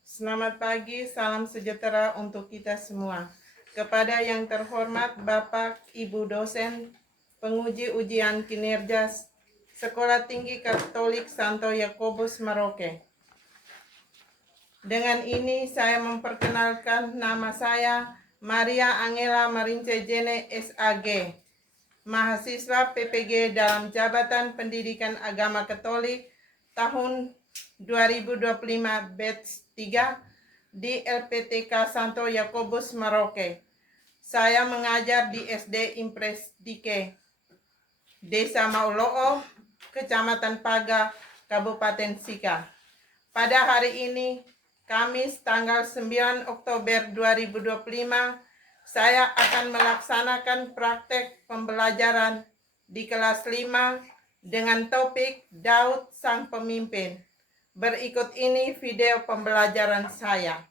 Selamat pagi, salam sejahtera untuk kita semua. Kepada yang terhormat Bapak, Ibu dosen, penguji ujian kinerja Sekolah Tinggi Katolik Santo Yakobus Merauke. Dengan ini saya memperkenalkan nama saya Maria Angela Marince Jene SAG, mahasiswa PPG dalam Jabatan Pendidikan Agama Katolik tahun 2025 batch 3 di LPTK Santo Yakobus Merauke. Saya mengajar di SD Impres Dike, Desa Mauloo, Kecamatan Paga, Kabupaten Sika. Pada hari ini, Kamis tanggal 9 Oktober 2025, saya akan melaksanakan praktek pembelajaran di kelas 5 dengan topik Daud Sang Pemimpin. Berikut ini video pembelajaran saya.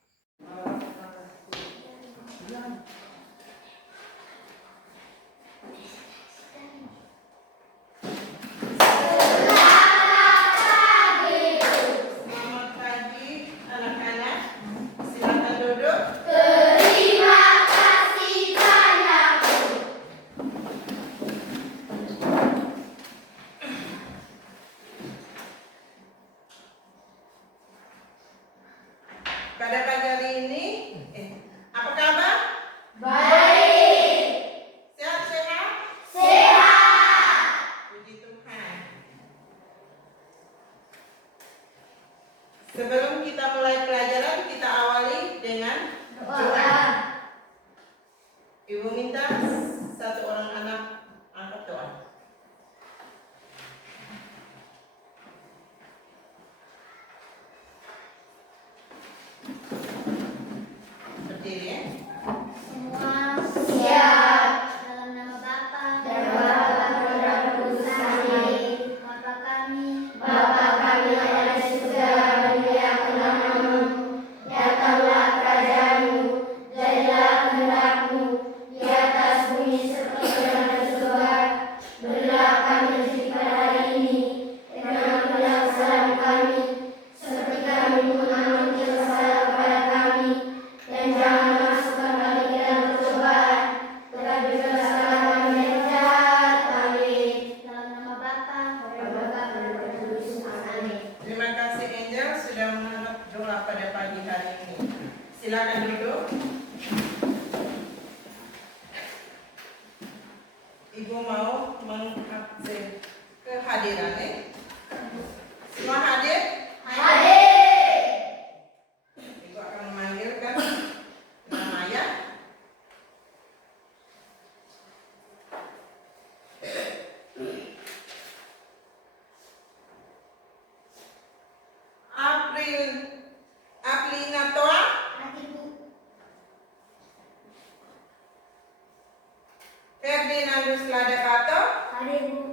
Selamat pagi anak-anak. Silakan duduk. Terima kasih banyak. Pada pagi hari ini, apa kabar? Baik. Sehat-sehat? Sehat. Puji Tuhan. Sebelum kita mulai pelajaran, kita awali dengan doa. Ibu minta satu orang anak angkat doa. Berdiri ya. Semua siap. Dalam nama Bapa dan Roh Kudus. Bapa kami yang ada di surga, dimuliakanlah namamu. Datanglah kerajaanmu, jadilah kehendak-mu di atas bumi seperti yang ada di surga. Berilah kami rezeki pada hari ini, dan ampunilah kesalahan kami, seperti kami mengampuni kesalahan kepada kami. Dan jangan masukkan kami ke dalam percobaan, tetapi bebaskanlah kami dari jahat. Amin. Dalam nama Bapa dan Bapa dan Roh Kudus. Amin. Terima kasih Angel sudah mengangkat doa pada pagi hari ini. Silakan duduk. Ibu mau mengabsen kehadirannya. Semua hadir? Hadir. Ibu akan memanggilkan nama ya. Aprina Toa, Hadir, Bu. Ferdinandus Ladakato, Hadir, Bu.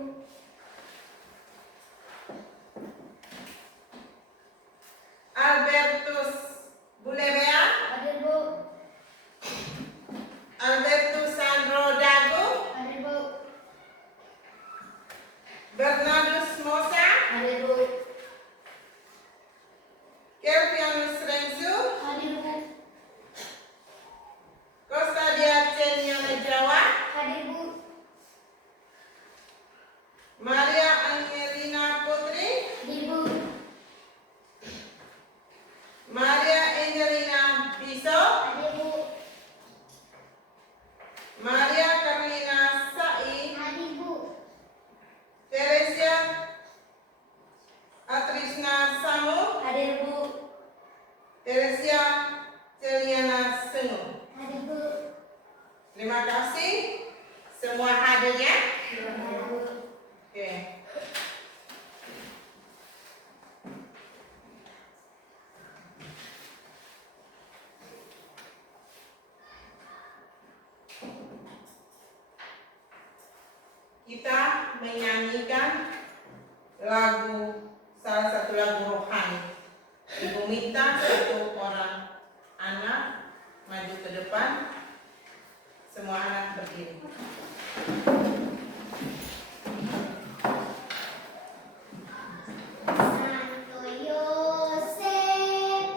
Albertus Bulebea, Hadir, Bu. Albertus Sandro Dago, Hadir, Bu. Bernardus Mosa, Hadir, Bu. Kelvianus Renzu, Hadir, Bu. Costa Dia Ceniana Jawa, Hadir, Bu. Maria Angelina Putri, Hadir, Bu. Maria Angelina Biso, Hadir, Bu. Maria Carolina Sai, Hadir, Bu. Teresia Atrisna Samu, Hadir, Bu. Teresia Celiana Sengu. Hadir, Bu. Terima kasih semua hadir ya. Hadir, Bu. Oke. Kita menyanyikan salah satu lagu rohani. Ibu minta satu orang anak maju ke depan. Semua anak berdiri. Santo Yosef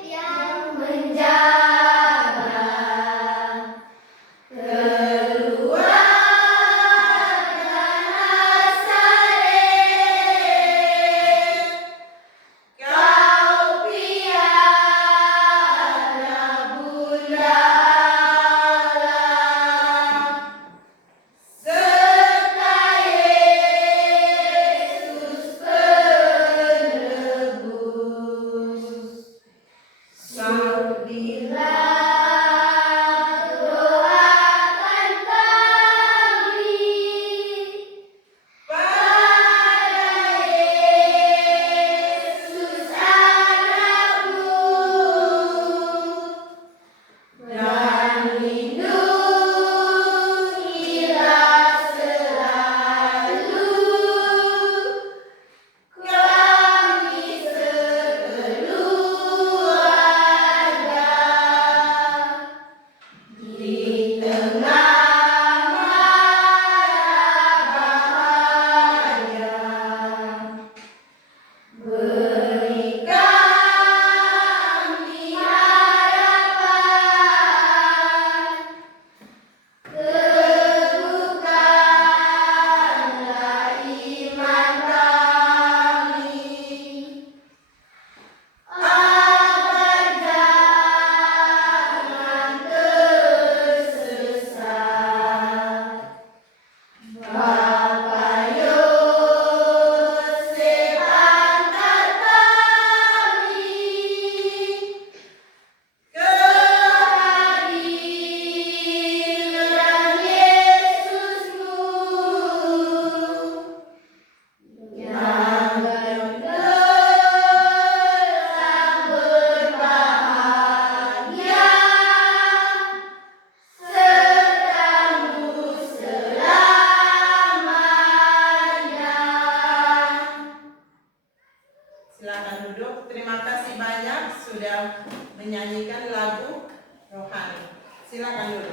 banyak sudah menyanyikan lagu rohani. Silakan dulu.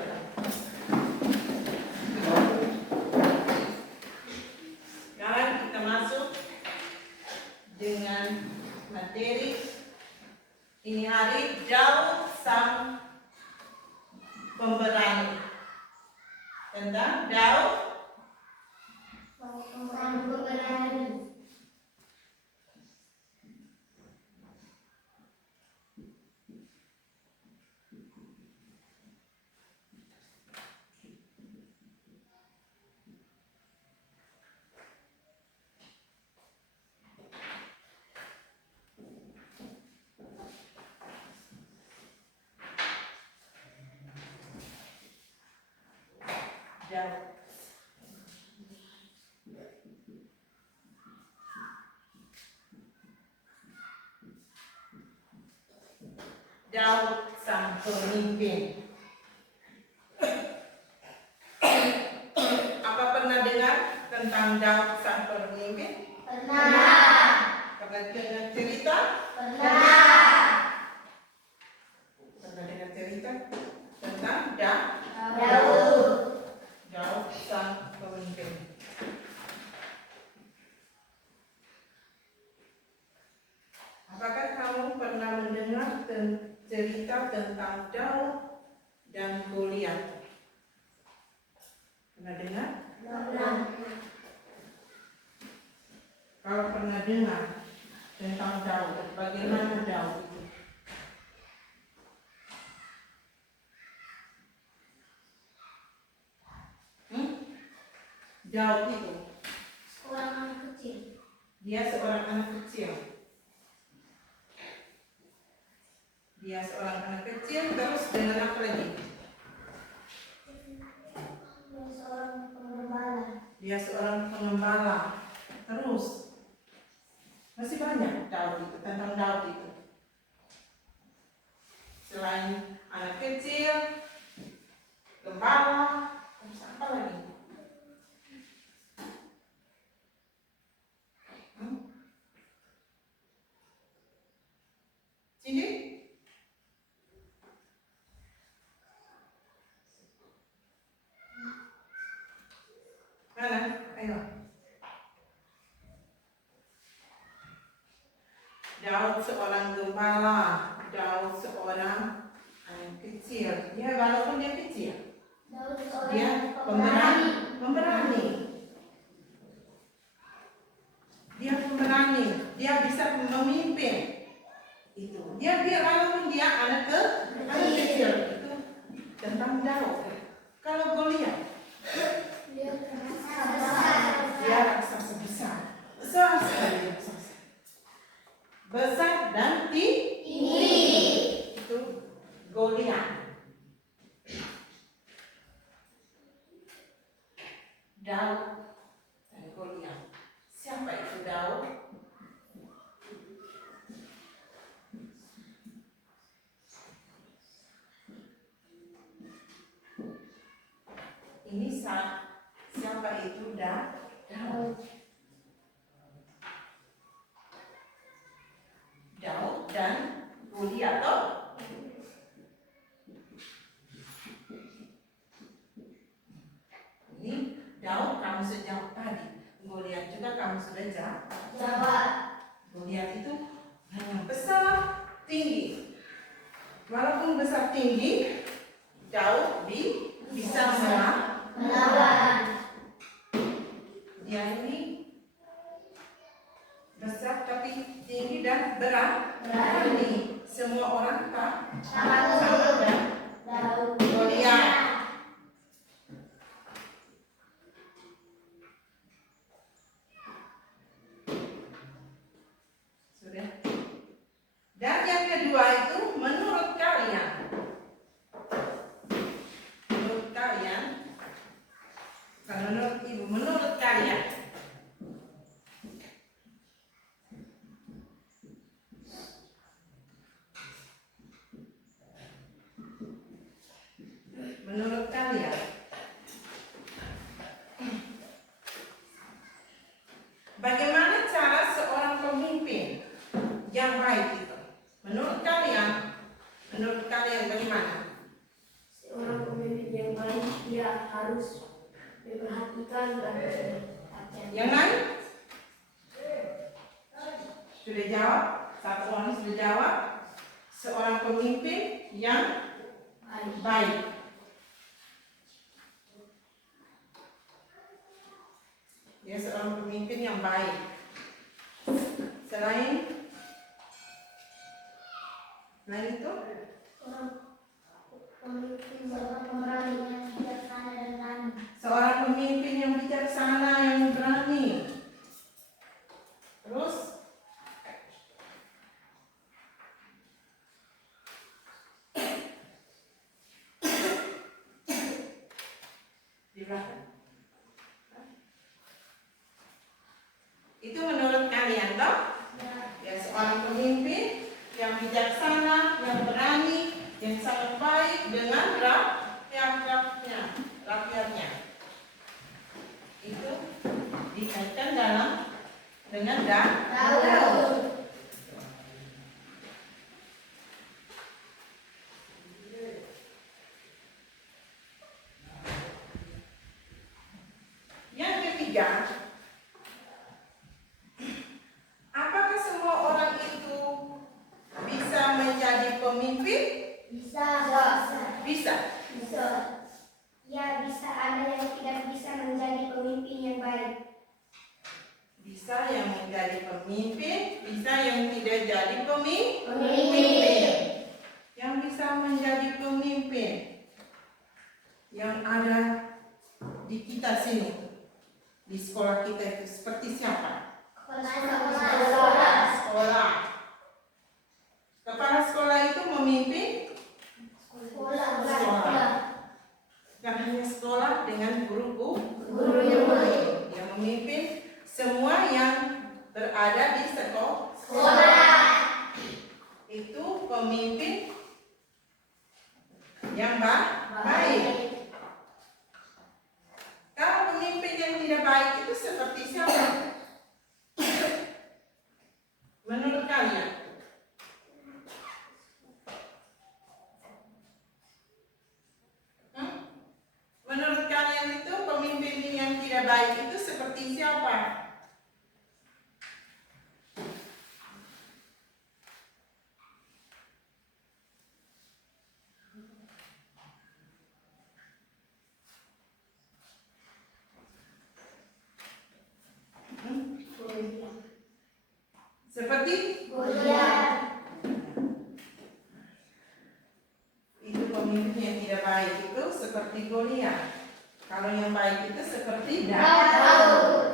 Sekarang kita masuk dengan materi ini hari, Daud sang pemberani. Tentang Daud sang pemberani. Daud. Daud sang pemimpin. Apa pernah dengar tentang Daud sang pemimpin? Pernah. Pernah dengar cerita? Pernah. Pernah dengar cerita tentang Daud. Daud sang pemimpin. Apakah kamu pernah mendengar cerita tentang Daud dan Goliat? Pernah dengar? Pernah. Kalau pernah dengar tentang Daud, bagaimana Daud itu? Daud itu, Seorang anak kecil. dia seorang anak kecil. Dia seorang anak kecil, terus dengan apa lagi? Seorang pengembala. Dia seorang pengembala. Terus masih banyak Daud itu, tentang Daud itu. Selain anak kecil, gembala, terus apa lagi? Sini? Mana? Ayo. Daud seorang gembala, Daud seorang anak kecil. Ya, walaupun dia kecil, Daud dia seorang pemberani. Dia pemberani, dia bisa memimpin. Itu. Dia walaupun dia anak kecil, itu tentang Daud. Kalau Goliat, Dia besar. dia raksasa besar. Besar sekali raksasa. Besar dan Tinggi. itu Goliat. Daud dan Goliat. Siapa itu Daud? Ini siapa itu Daud? Daud dan Goliat toh? Ini Daud kamu sejauh tadi. Goliat juga kamu sudah Jawab. Goliat itu besar, tinggi. Walaupun besar tinggi, Daud bisa Melawan. Dia ini besar tapi tinggi dan berani. Semua orang Takut. dan Daud. Goliat. Sudah. Dan yang kedua itu menurut kalian, bukan menurut ibu, menurut kalian, bagaimana cara seorang pemimpin yang baik itu? Menurut Menurut kalian bagaimana? Seorang pemimpin yang baik dia harus memperhatikan rakyat. Yang lain? Sudah jawab? Satu orang sudah jawab. Seorang pemimpin yang baik. Dia seorang pemimpin yang baik. Selain itu, Seorang pemimpin yang pemberani yang bijaksana dan berani. seorang pemimpin yang bijaksana yang berani. Terus di belakang. Itu menurut kalian toh? Ya, seorang pemimpin yang bijaksana, yang berani, yang sangat baik dengan rakyatnya. Itu dikaitkan dengan Daud. Yang ketiga, apakah semua orang itu bisa menjadi pemimpin? Bisa. Bisa. Ya, bisa ada yang tidak bisa menjadi pemimpin yang baik. Bisa yang menjadi pemimpin, bisa yang tidak jadi pemimpin. Yang bisa menjadi pemimpin yang ada di kita sini, di sekolah kita itu seperti siapa? Sekolah. Kepala sekolah itu memimpin sekolah. Bukan hanya sekolah dengan guru. Dia memimpin semua yang berada di sekolah. Itu pemimpin yang baik. Kalau pemimpin yang tidak baik itu seperti siapa? Menurut kalian? Menurut kalian itu pemimpin yang tidak baik itu seperti siapa? Seperti itu pemimpin yang tidak baik itu seperti Goliat. Kalau yang baik itu seperti Daud.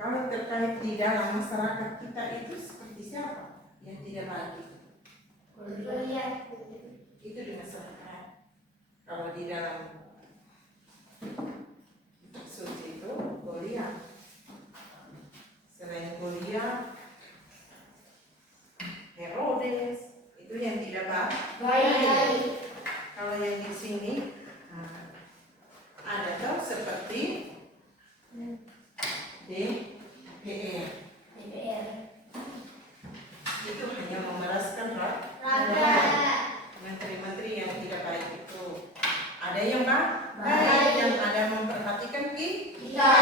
Kalau terkait di dalam masyarakat kita itu seperti siapa yang tidak baik itu? Itu di masyarakat. Kalau di dalam suci itu Goliat. Selain Goliat, Herodes itu yang tidak baik. Kalau yang di sini ada tuh seperti DPR. Itu hanya memeraskan menteri-menteri yang tidak baik itu. Ada yang baik, yang ada memperhatikan kita.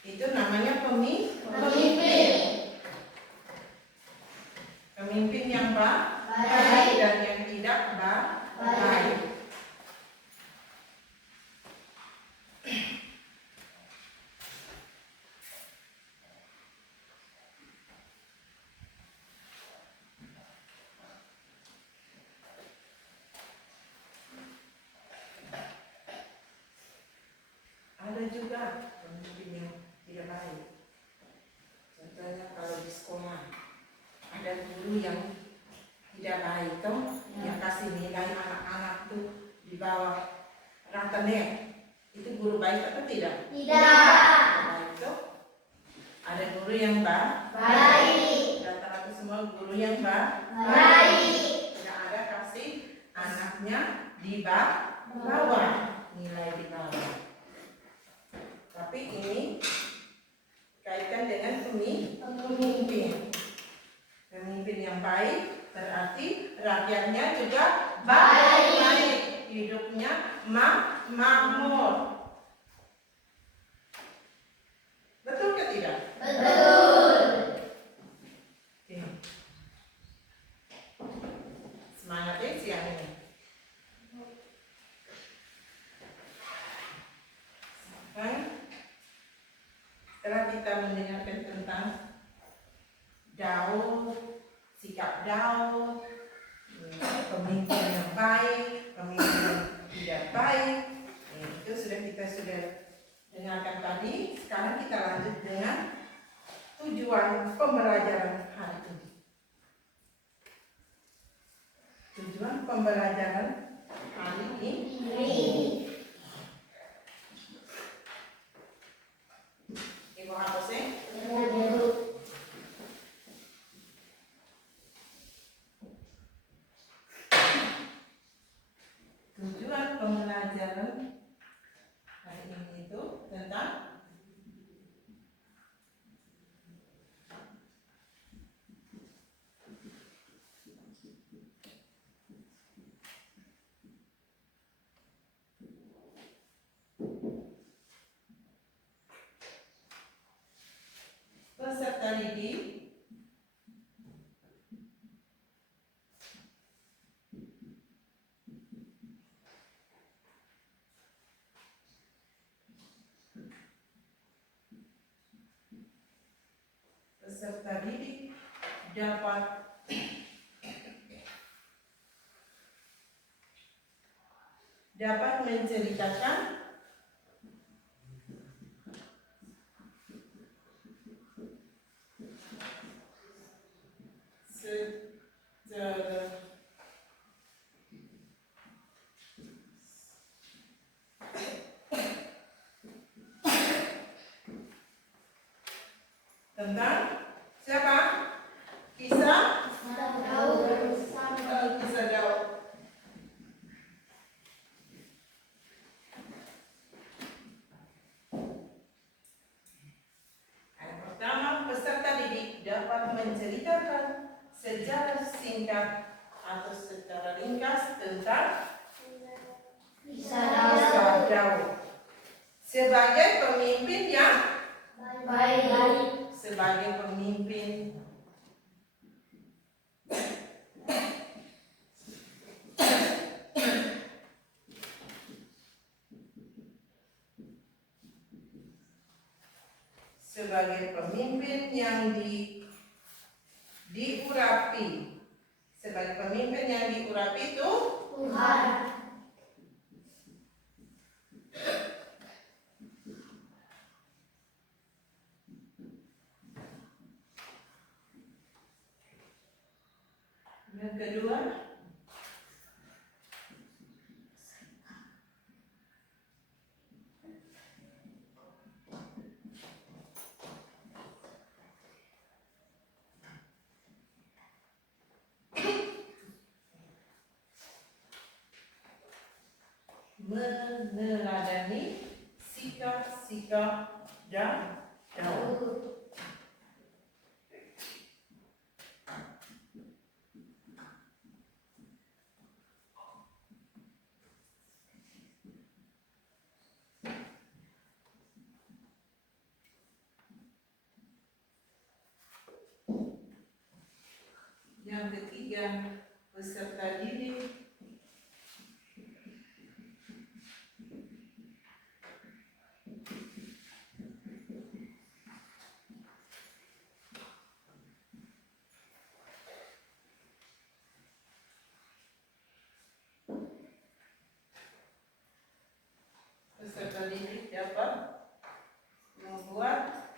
Itu namanya pemimpin. Pemimpin yang baik dan yang tidak baik. Ada juga pemimpin yang tidak baik. Contohnya kalau di sekolah ada guru yang tidak baik toh, yang kasih nilai anak-anak tuh di bawah rata net. Itu guru baik atau tidak? Baik toh. Ada guru yang baik. Rata-rata semua guru yang baik. Tidak ada kasih anaknya di bawah, nilai di bawah. Tapi ini kaitkan dengan pemimpin yang baik, berarti rakyatnya juga baik. Hidupnya makmur. Betul ke tidak? Betul. Oke. Semangat ya siang ini. Sampai setelah kita mendengarkan tentang Daud, sikap Daud, pemimpin yang baik, pemimpin yang tidak baik, itu kita sudah dengarkan tadi. Sekarang kita lanjut dengan tujuan pembelajaran hari ini. Tujuan pembelajaran hari ini. Ibu hapusnya. Tujuan pembelajaran hari ini itu tentang peserta didik dapat menceritakan tentang siapa? Kisah Daud. Kisah Daud. Yang pertama, peserta didik dapat menceritakan sejarah singkat atau secara ringkas tentang Kisah Kisah Daud sebagai pemimpin yang baik. sebagai pemimpin yang diurapi. Sebagai pemimpin yang diurapi itu Tuhan. yang kedua, meneladani sikap-sikap Daud. Yang ketiga, peserta didik dapat membuat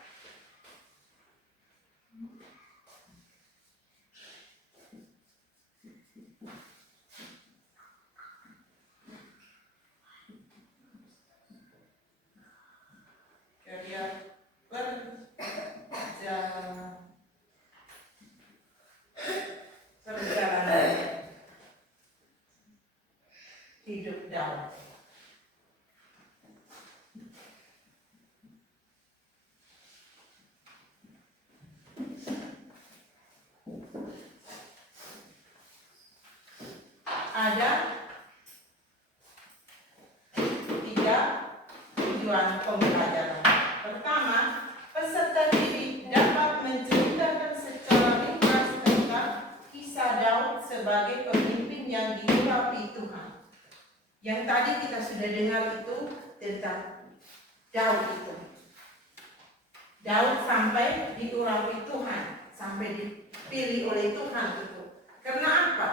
ada 3 tujuan pembelajaran. Pertama, peserta didik dapat menceritakan secara ringkas tentang kisah Daud sebagai pemimpin yang diurapi Tuhan. Yang tadi kita sudah dengar itu tentang Daud itu. Daud sampai diurapi Tuhan, sampai dipilih oleh Tuhan itu. Karena apa?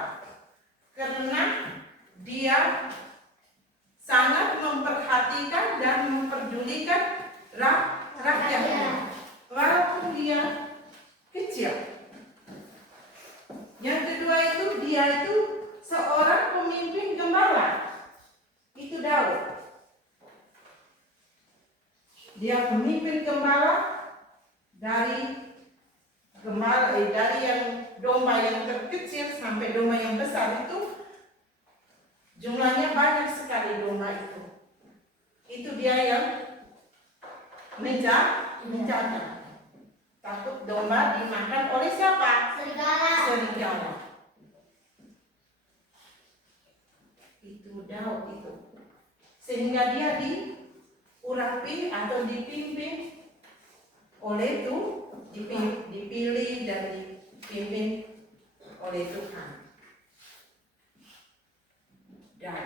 Karena dia sangat memperhatikan dan memperdulikan rakyatnya, walaupun dia kecil. Yang kedua itu dia itu seorang pemimpin gembala. Itu Daud. Dia pemimpin gembala dari yang domba yang terkecil sampai domba yang besar itu jumlahnya banyak sekali domba itu. Itu dia yang menjaga. Takut domba dimakan oleh siapa? Serigala. Itu Daud itu. Sehingga dia diurapi atau dipimpin oleh dipilih dan dipimpin oleh Tuhan. Dan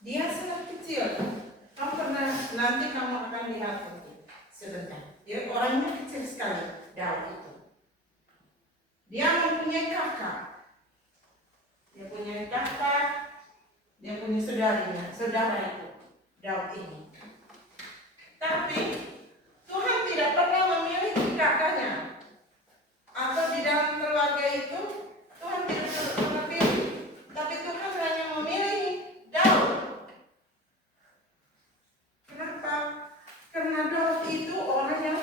dia sangat kecil. Nanti kamu akan lihat sebentar. Dia orangnya kecil sekali, Daud itu. Dia mempunyai kakak. Dia punya saudara itu, Daud ini. Tapi Tuhan tidak pernah memilih kakaknya. Atau di dalam keluarga itu Tuhan tidak pernah pilih. Tapi Tuhan hanya memilih Daud. Kenapa? Karena Daud itu orang yang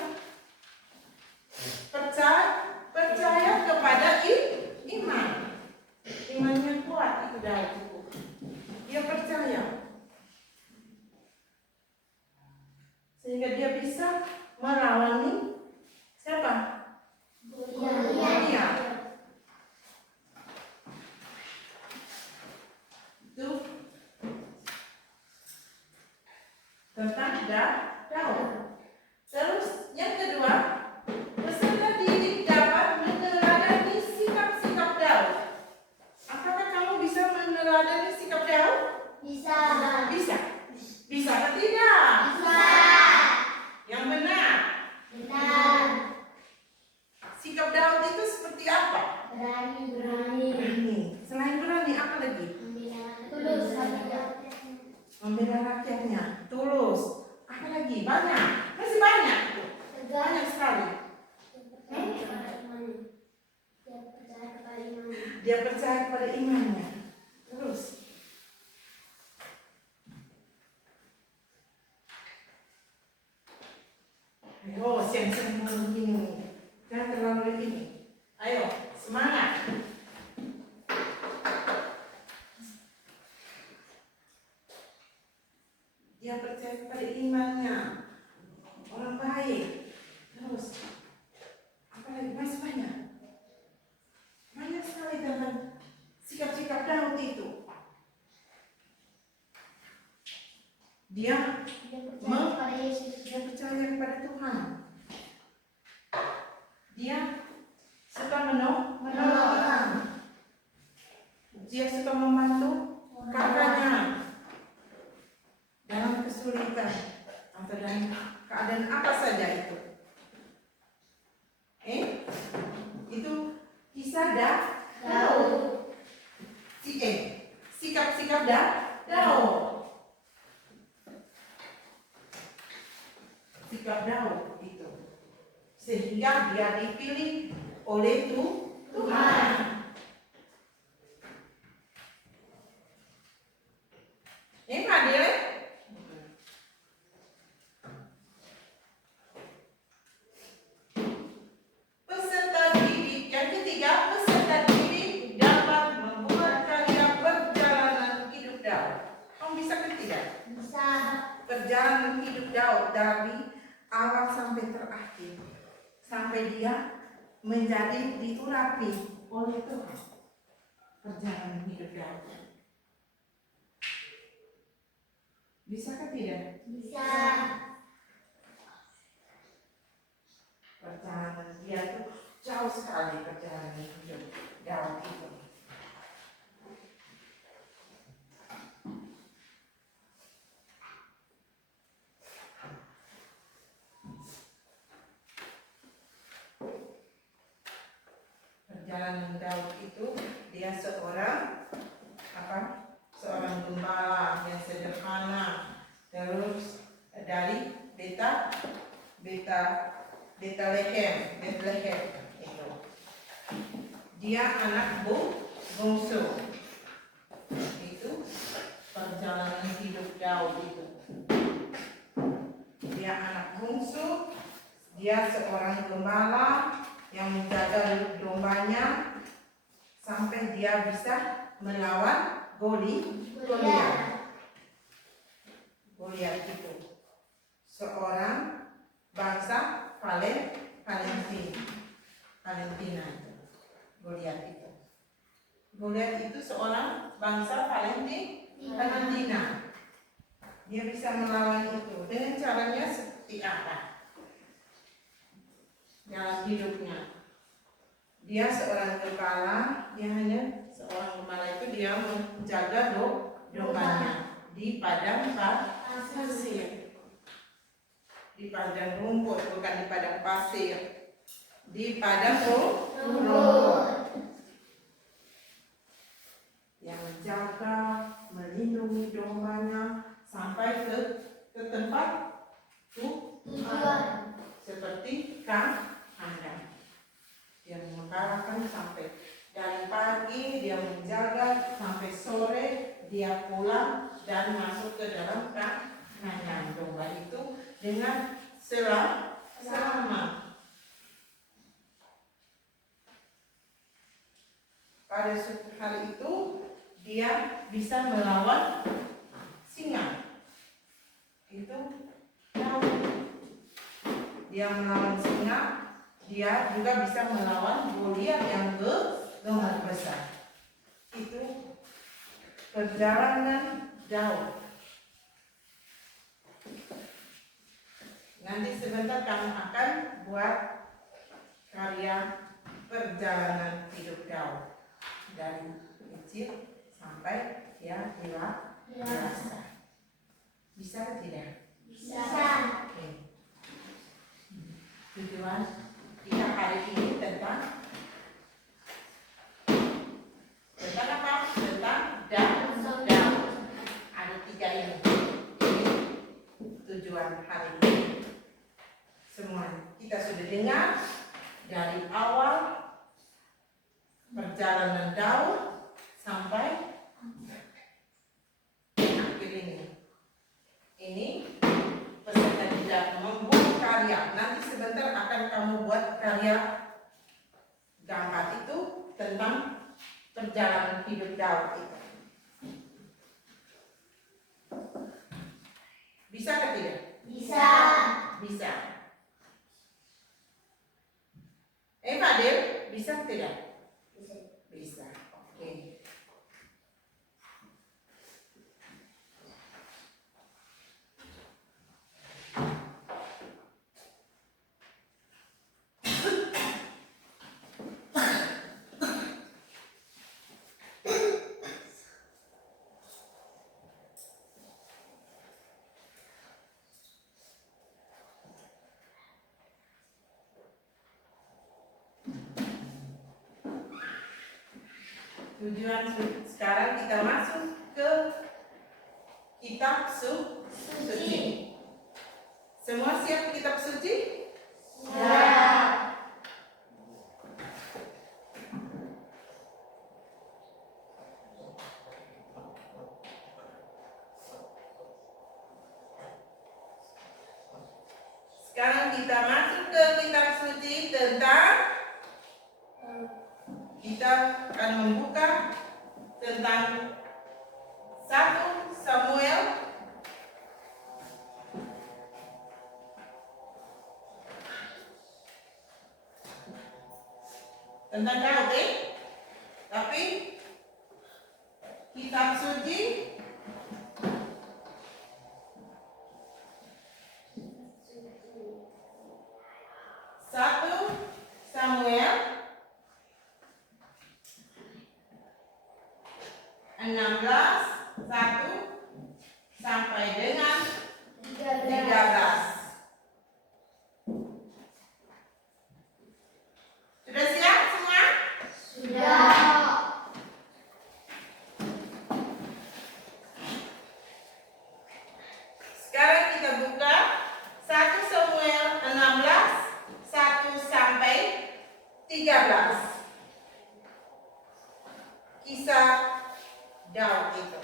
percaya kepada iman. Imannya kuat itu Daud itu. Dia percaya. Sehingga dia bisa merawani siapa? Goliat. Itu tentang Daud. Terus yang kedua, peserta didik dapat meneladani sikap-sikap Daud. Apakah kamu bisa meneladani sikap Daud? Bisa. Bisa atau tidak? Bisa. Yang benar. Benar. Sikap Daud itu seperti apa? Berani. Selain berani, apa lagi? Tulus. Membela rakyatnya. Tulus. Apa lagi? Banyak. Masih banyak. Banyak sekali. Dia percaya kepada imannya. Terus. Oh, siang-siang begini. Jangan terlalu ini. Ayo, semangat. Dia percaya kepada imannya. Orang baik. Terus. Apa lagi? Masih banyak. Banyak sekali tentang sikap-sikap Daud itu. Dia percaya kepada Tuhan. Dia suka menolong orang. Dia suka membantu kakaknya dalam kesulitan atau dalam keadaan apa saja itu. Itu kisah Daud. Sikap-sikap Daud. Sikap Daud itu. Sehingga dia dipilih oleh Tuhan. Ini adil. Peserta didik yang ketiga, peserta didik dapat membuat karya perjalanan hidup Daud. Kamu bisa ketiga? Bisa. Perjalanan hidup Daud dari awal sampai terakhir, sampai dia menjadi diurapi oleh Tuhan. perjalanan hidup Daud. Bisakah tidak? Bisa. Perjalanan dia tuh jauh sekali perjalanan hidup Daud itu. Perjalanan Daud itu dia seorang seorang gembala yang sederhana, terus dari Bethlehem itu. Dia anak bungsu. Itu perjalanan hidup Daud itu. Dia anak bungsu, dia seorang gembala yang menjaga dombanya sampai dia bisa melawan Goliat itu seorang bangsa Palestina itu. Goliat itu seorang bangsa Palestina. Dia bisa melawan itu dengan caranya seperti apa? Dalam hidupnya dia seorang gembala, dia hanya seorang gembala itu dia menjaga dombanya di padang pasir, di padang rumput, bukan di padang pasir, di padang rumput. Yang menjaga, melindungi dombanya sampai ke tempat tujuan seperti kandang. Dia mengembalakan sampai dari pagi, dia menjaga sampai sore, dia pulang dan masuk ke dalam kandang domba itu dengan selamat. Pada suatu hari itu dia bisa melawan singa. Itu dia melawan singa. Dia juga bisa melawan Goliat yang gemuk besar. Itu perjalanan Daud. Nanti sebentar kamu akan buat karya perjalanan hidup Daud dari kecil sampai dia dewasa. Bisa atau tidak? Bisa. Oke. Tujuan kita hari ini tentang apa? Tentang Daud. Ada 3 ini. Tujuan hari ini. Semua kita sudah dengar dari awal perjalanan Daud sampai akhir ini. Ini peserta tidak membuat karya. Nanti sebentar akan kamu buat karya gambar itu tentang perjalanan hidup Daud itu. Bisa atau tidak? Bisa. Bisa. Fadil, bisa atau tidak? Bisa. Oke. Tujuan sekarang kita masuk ke kitab suci. Semua siap kitab suci? Siap. Sekarang kita masuk ke kitab suci tentang kita akan membuka tentang 1 Samuel tentang Daud, tapi Kitab suci satu Samuel 16:1 sampai dengan 13. Sudah siap semua? Sudah. Sekarang kita buka 1 Samuel 16:1 sampai 13. Kisah Daud itu.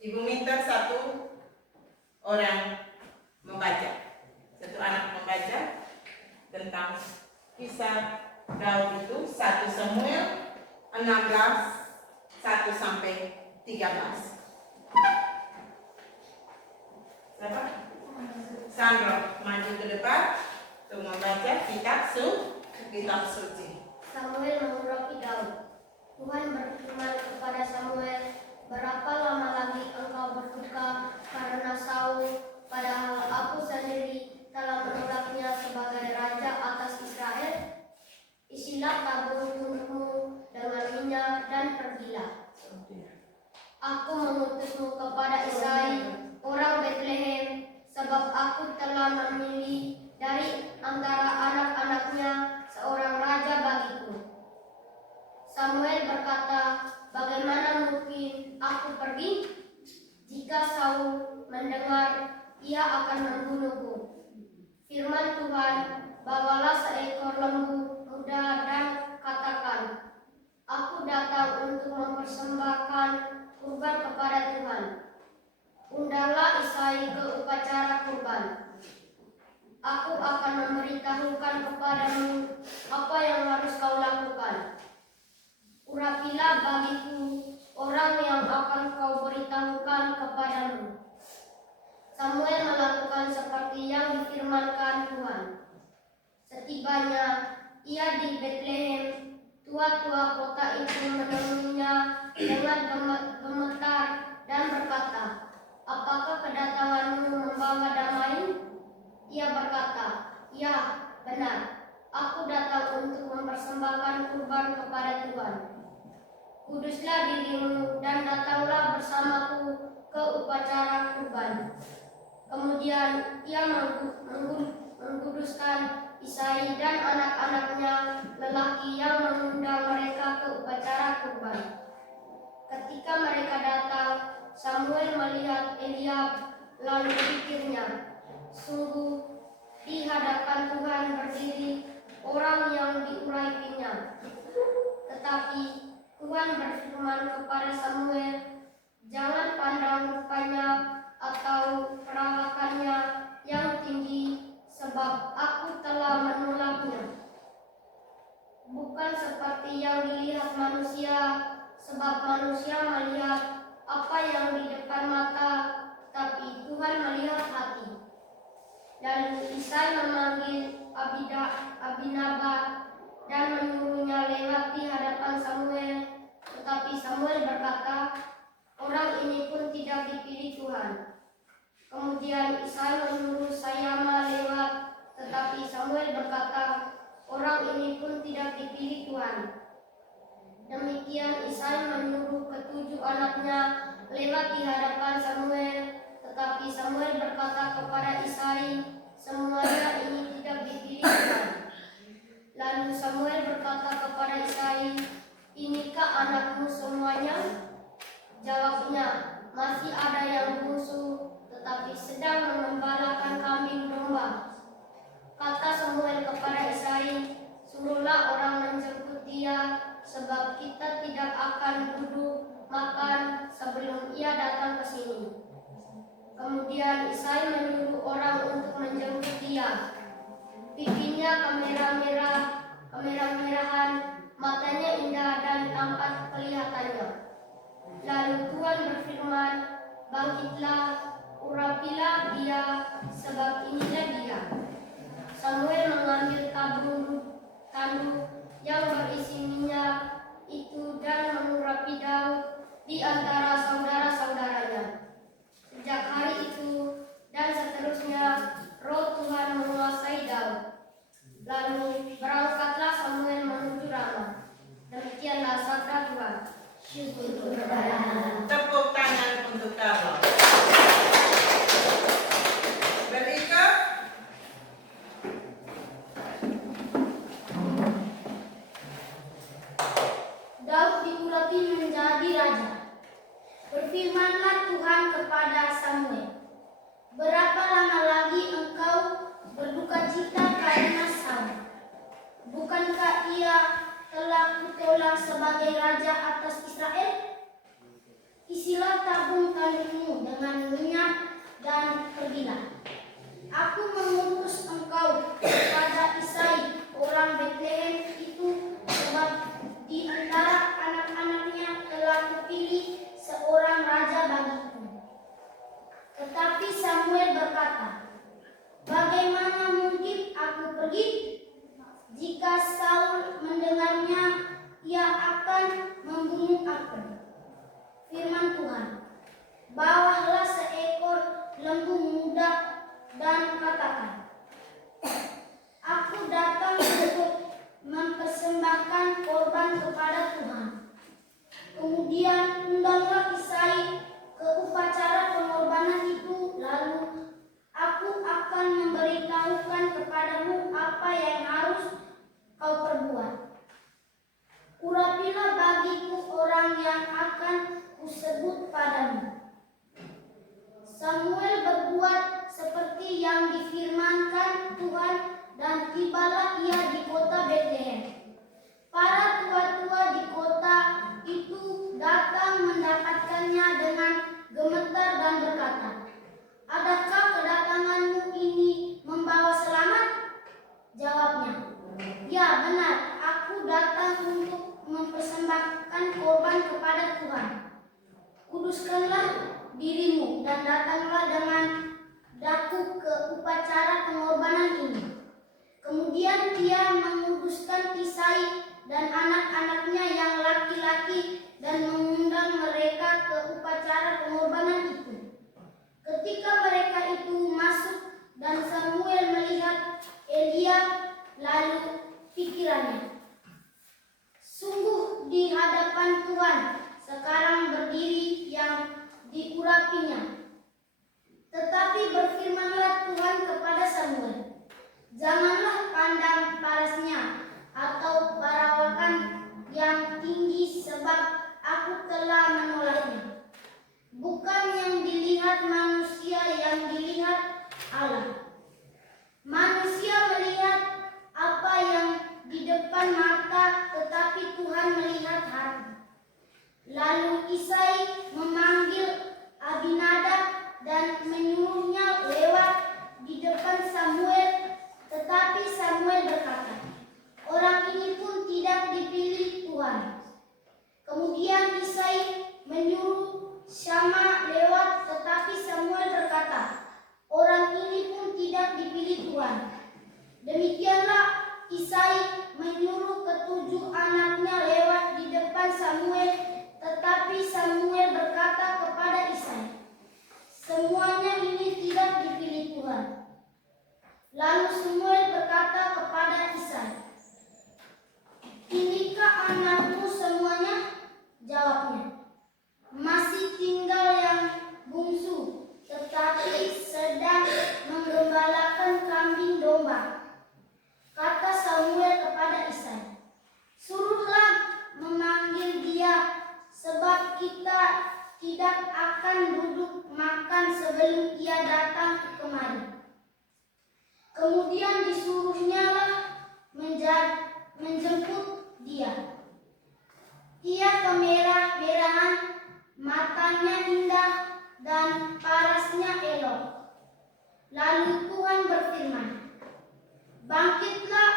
Ibu minta satu orang membaca, satu anak membaca tentang kisah Daud itu 1 Samuel 16:1 sampai 13. Siapa? Sandro, maju ke depan untuk membaca kitab suci. Samuel mengurapi Daud. Tuhan berfirman kepada Samuel, "Berapa lama lagi engkau berduka karena Saul, padahal aku sendiri telah menolaknya sebagai raja atas Israel? Isilah tabung tubuhmu dengan minyak dan pergilah. Aku mengutusmu kepada Isai, orang Betlehem, sebab aku telah memilih dari antara anak-anaknya seorang raja bagiku." Samuel berkata, "Bagaimana mungkin aku pergi? Jika Saul mendengar, ia akan membunuhku." Firman Tuhan, "Bawalah seekor lembu muda dan katakan, aku datang untuk mempersembahkan kurban kepada Tuhan. Undanglah Isai ke upacara kurban. Aku akan memberitahukan kepadamu apa yang harus kau lakukan. Urapilah bagiku orang yang akan kau beritahukan kepadamu." Samuel melakukan seperti yang difirmankan Tuhan. Setibanya ia di Betlehem, tua-tua kota itu menemuinya dengan gemetar dan berkata, "Apakah kedatanganmu membawa damai?" Ia berkata, "Ya, benar. Aku datang untuk mempersembahkan kurban kepada Tuhan. Kuduslah dirimu dan datanglah bersamaku ke upacara kurban." Kemudian ia mengkuduskan Isai dan anak-anaknya lelaki yang mengundang mereka ke upacara kurban. Ketika mereka datang, Samuel melihat Eliab, lalu pikirnya, "Sungguh di hadapan Tuhan berdiri orang yang diurapinya." Tetapi Tuhan berfirman kepada Samuel, "Jangan pandang rupanya atau perawakannya yang tinggi, sebab aku telah menolaknya. Bukan seperti yang dilihat manusia, sebab manusia melihat apa yang di depan mata, tapi Tuhan melihat hati." Lalu Isai memanggil Abinadab dan menyuruhnya lewat di hadapan Samuel. Tetapi Samuel berkata, "Orang ini pun tidak dipilih Tuhan." Kemudian Isai menyuruh Sayama lewat, tetapi Samuel berkata, "Orang ini pun tidak dipilih Tuhan." Demikian Isai menyuruh ketujuh anaknya lewat di hadapan Samuel, tetapi Samuel berkata kepada Isai, "Semuanya ini tidak dipilih Tuhan." Lalu Samuel berkata kepada Isai, "Inikah anakmu semuanya?" Jawabnya, "Masih ada yang bungsu, tetapi sedang mengembalakan kambing domba." Kata Samuel kepada Isai, "Suruhlah orang menjemput dia, sebab kita tidak akan duduk makan sebelum ia datang ke sini." Kemudian Isai menyuruh orang untuk menjemput dia. Pipinya kemerah-merahan, matanya indah dan tampan kelihatannya. Lalu Tuhan berfirman, "Bangkitlah, urapilah dia, sebab inilah dia." Samuel mengambil tabung telah kutolak sebagai raja atas Israel? Isilah tabung kandungmu dengan minyak dan pergilah. Aku mengutus engkau kepada Isai orang Betlehem itu, sebab di antara anak-anaknya telah kupilih seorang raja bagiku. Tetapi Samuel berkata, bagaimana mungkin aku pergi? Jika Saul mendengarnya, ia akan membunuh aku. Firman Tuhan, bawalah seekor lembu muda dan katakan, aku datang untuk mempersembahkan korban kepada Tuhan. Kemudian undanglah Isai ke upacara pengorbanan itu, lalu aku akan memberitahukan kepadamu apa yang harus kau perbuat. Urapilah bagiku orang yang akan kusebut padamu. Samuel berbuat seperti yang difirmankan Tuhan, dan tibalah ia di kota Betlehem. Para tua-tua di kota itu datang mendapatkannya dengan gemetar dan berkata, adakah kedatanganmu ini membawa selamat? Jawabnya, ya benar, aku datang untuk mempersembahkan korban kepada Tuhan. Kuduskanlah dirimu dan datanglah dengan daku ke upacara pengorbanan ini. Kemudian dia menguduskan Isai dan anak-anaknya yang laki-laki dan mengundang mereka ke upacara pengorbanan itu. Ketika mereka itu masuk dan Samuel melihat Eliab, lalu pikirannya, sungguh di hadapan Tuhan sekarang berdiri yang diurapinya. Tetapi berfirmanlah Tuhan kepada Samuel, janganlah pandang parasnya atau perawakan yang tinggi, sebab aku telah menolaknya. Bukan yang dilihat manusia, yang dilihat Allah. Manusia melihat apa yang di depan mata, tetapi Tuhan melihat hati. Lalu Isai memanggil Abinadab dan menyuruhnya lewat di depan Samuel, tetapi Samuel berkata, orang ini pun tidak dipilih Tuhan. Kemudian Isai menyuruh Syama lewat, tetapi Samuel berkata, orang ini pun tidak dipilih Tuhan. Demikianlah Isai menyuruh ketujuh anaknya lewat di depan Samuel, tetapi Samuel berkata kepada Isai, semuanya ini tidak dipilih Tuhan. Lalu Samuel berkata kepada Isai, inikah anakmu semuanya? Jawabnya, masih tinggal yang bungsu, tetapi sedang menggembalakan kambing domba. Kata Samuel kepada Isai, suruhlah memanggil dia, sebab kita tidak akan duduk makan sebelum ia datang kemari. Kemudian disuruhnya lah menjemput dia. Ia kemerah-merahan, matanya indah dan parasnya elok. Lalu Tuhan berfirman, bangkitlah,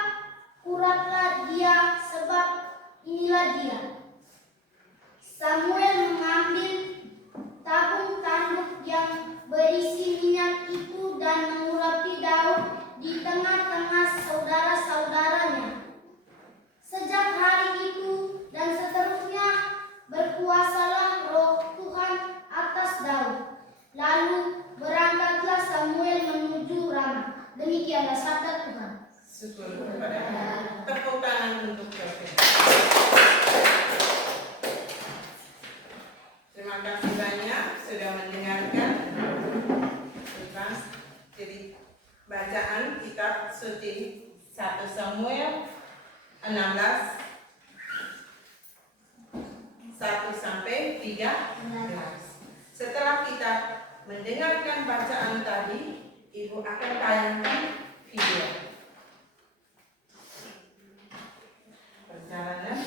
uratlah dia, sebab inilah dia. Samuel mengambil tabung tanduk yang berisi minyak itu dan mengurapi Daud di tengah-tengah saudara-saudaranya. Sejak hari itu dan seterusnya berkuasalah roh Tuhan atas Daud. Lalu berangkatlah Samuel menuju Rama. Demikianlah sabda Tuhan. Syukur kepada Allah. Tepuk tangan untuk Tuhan. Terima kasih banyak sudah mendengarkan tentang bacaan kitab suci 1 Samuel 16 1 sampai 13. Setelah kita mendengarkan bacaan tadi, Ibu akan tayangkan video perjalanan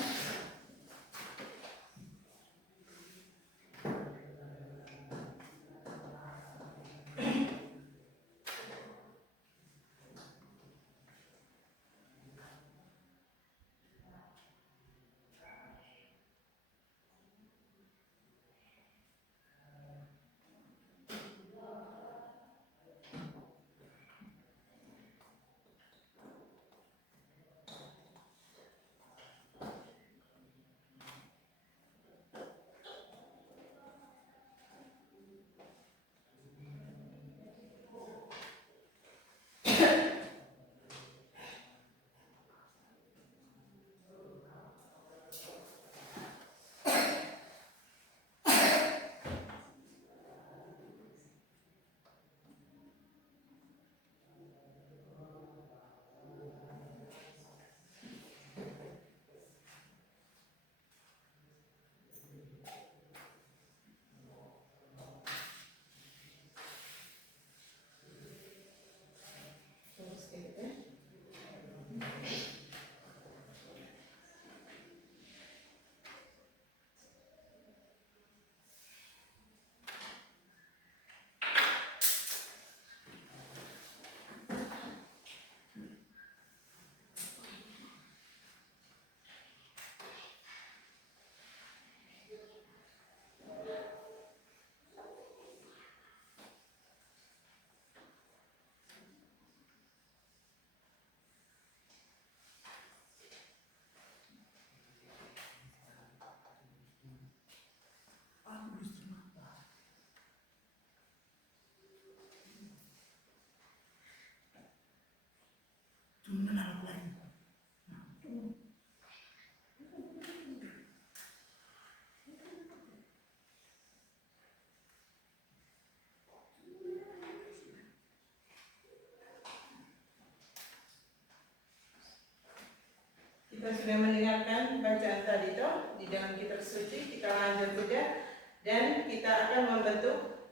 Kita sudah mendengarkan bacaan tadi toh di dalam kitab suci. Kita lanjut saja dan kita akan membentuk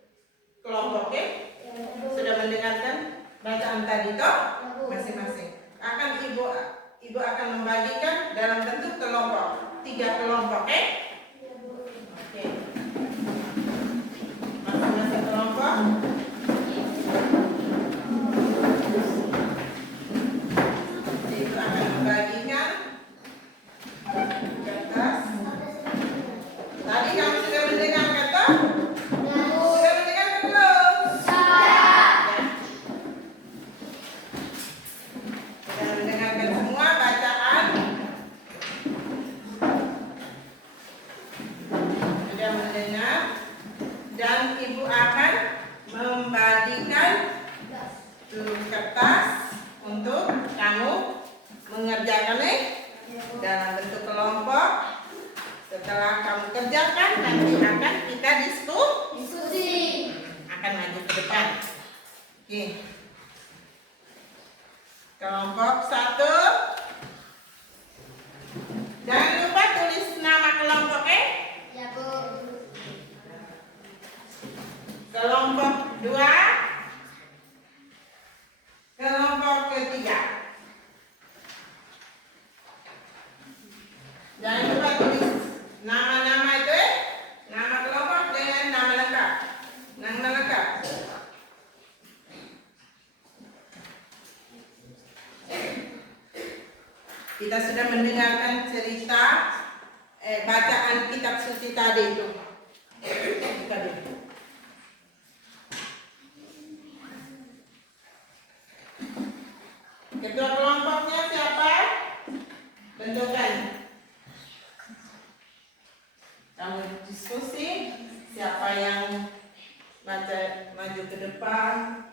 kelompok. Oke? Sudah mendengarkan bacaan tadi toh masing-masing. Ibu akan membagikan dalam bentuk kelompok, 3 kelompok. Oke? Oke. Masing-masing kelompok. Ibu akan membagikan kertas. Tadi kamu sudah mendengarkan toh? Sudah mendengarkan belum? Sudah mendengarkan semua bacaan? Sudah mendengar? Dan ibu akan membagikan kertas untuk kamu mengerjakannya dalam bentuk kelompok. Setelah kamu kerjakan, nanti akan kita diskusi. Akan maju ke depan. Oke. Kelompok 1. Jangan lupa tulis nama kelompok, oke? Kelompok 2. Kelompok ketiga. Jangan lupa tulis nama-nama itu ya. Nama kelompok dengan nama lengkap. Nama lengkap. Kita sudah mendengarkan cerita bacaan kitab suci tadi itu. Ketua kelompoknya siapa? Bentukan. Kamu diskusi siapa yang maju ke depan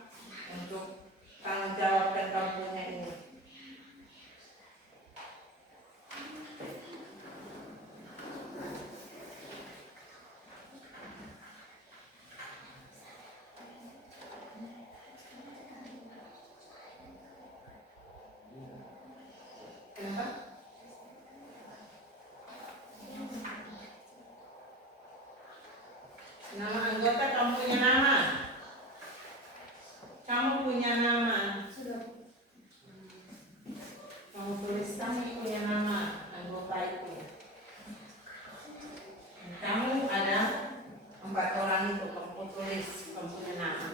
untuk tanggung jawabkan kampungnya ini. Nama anggota kamu punya nama? Kamu punya nama? Kamu tulis kamu punya nama anggota itu. Kamu ada 4 orang itu, kamu tulis kamu punya nama.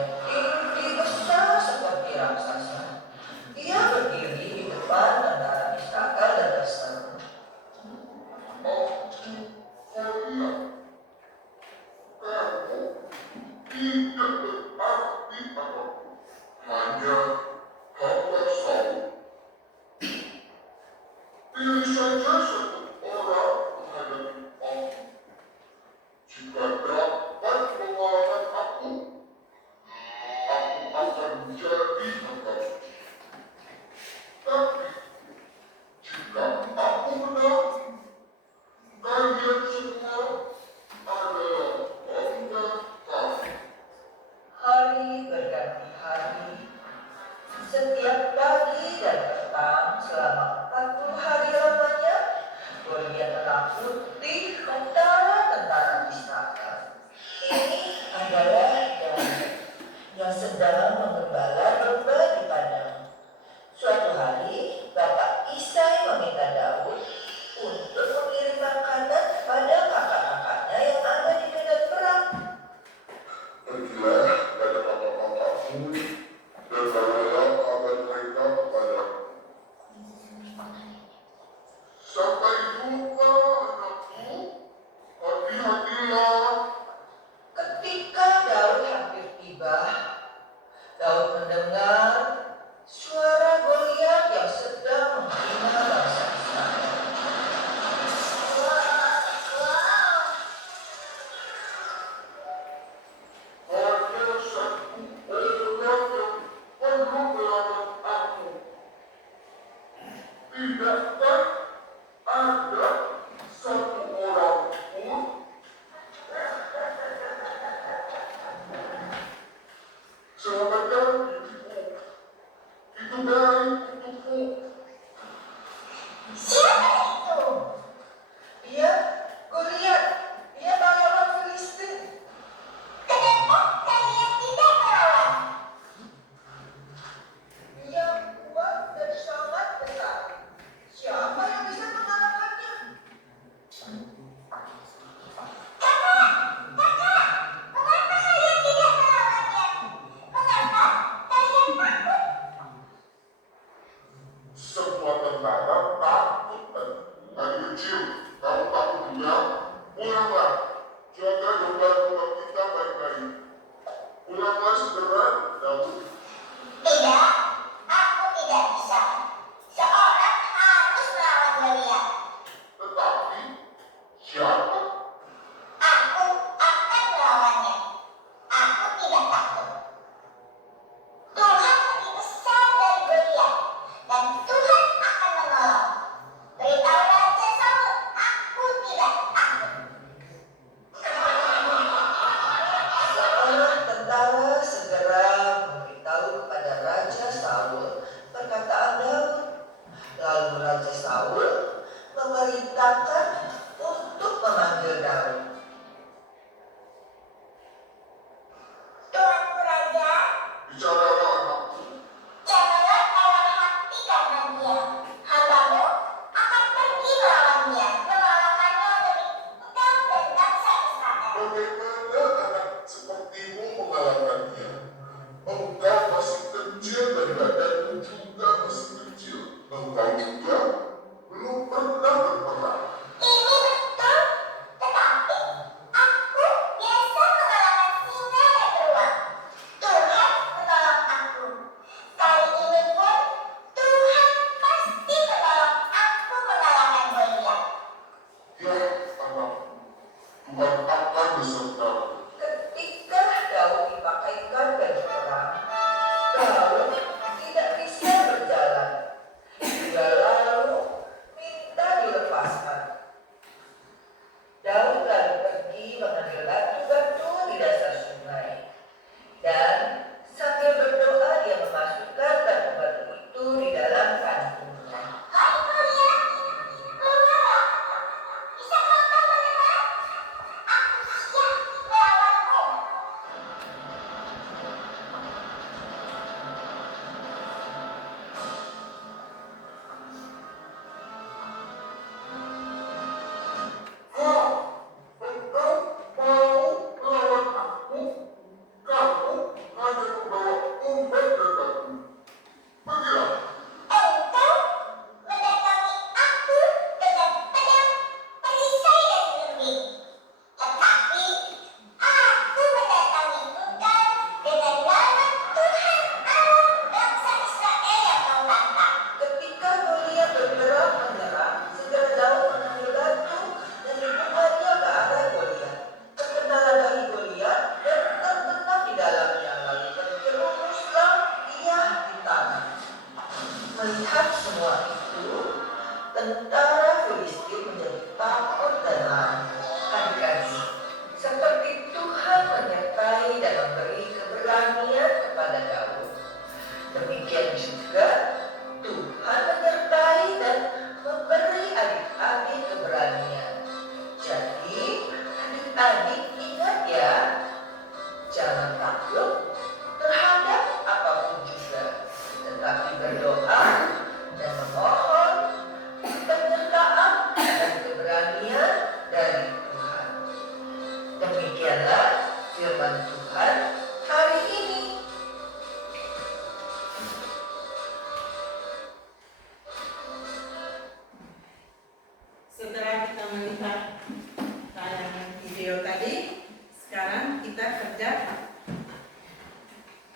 yang tinggi besar seperti raksasa. Dia berdiri di depan tentara Israel dan berseru, hari berganti hari. Setiap pagi dan petang selama 40 hari lamanya, Goliat menakuti tentara-tentara Israel. Ini adalah Daud yang sedang menggembala domba di padang. Suatu hari, Bapak Isai meminta Daud untuk mengirim makanan pada kakak-kakaknya yang ada di medan perang. Pergilah pada kakak-kakakmu dan bawalah kabar mereka kepadaku. Sampai jumpa anakku, hati-hatilah. Ketika Daud hampir tiba, Daud mendengar suara Goliat yang sedang menghina bangsa Israel. Hanya satu orang yang perlu melawan aku. Tidakkah ada satu orang pun? Selamatkan dirimu. Itu baik untukmu. Siapa itu? Dia Goliat. Dia pahlawan Filistin. Kenapa kalian tidak melawan? Dia kuat dan sangat besar. Siapa yang bisa mengalahkannya? Mengapa kalian tidak melawannya? Mengapa kalian takut? Semua tentara takut dan tadi kecil. Kamu takut juga? Pulanglah. Jaga domba-domba kita baik-baik. Pulanglah segera, Daud. Tidak, aku tidak bisa. Seorang harus melawan Goliat. Tetapi siapa? Aku akan melawannya. Aku tidak takut. Tuhan lebih besar dari Goliat, dan Tuhan akan menolong. Beritahu Raja Saul, aku tidak takut. Seorang tentara segera memberitahu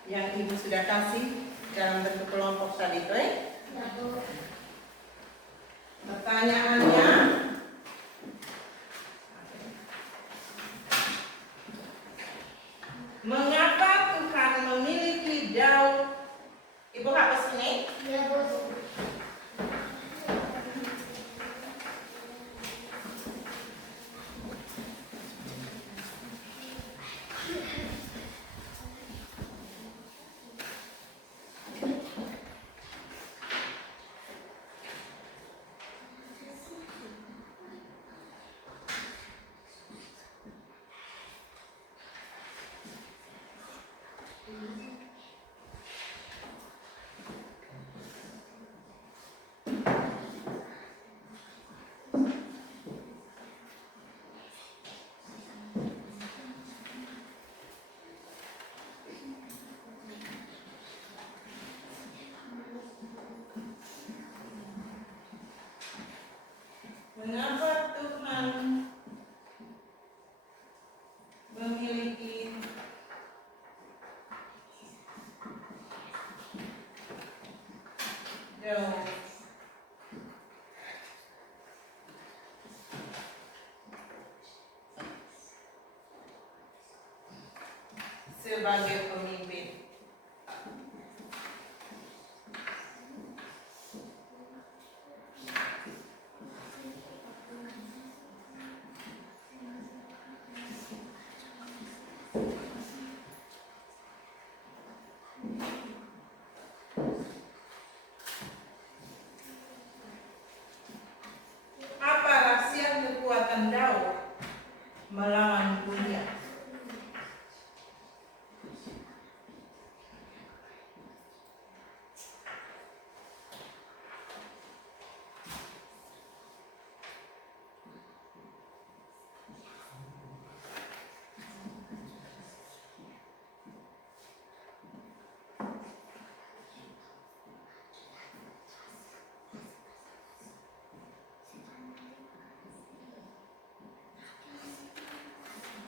yang Ibu sudah kasih dalam bentuk kelompok tadi tuh. Ya, Bu. Pertanyaannya, mengapa Tuhan memiliki Daud? Ibu hapus ini. Ya, Bu. Mengapa Tuhan memiliki Daud sebagai pemimpin? Apa rahasia kekuatan Daud melawan Goliat?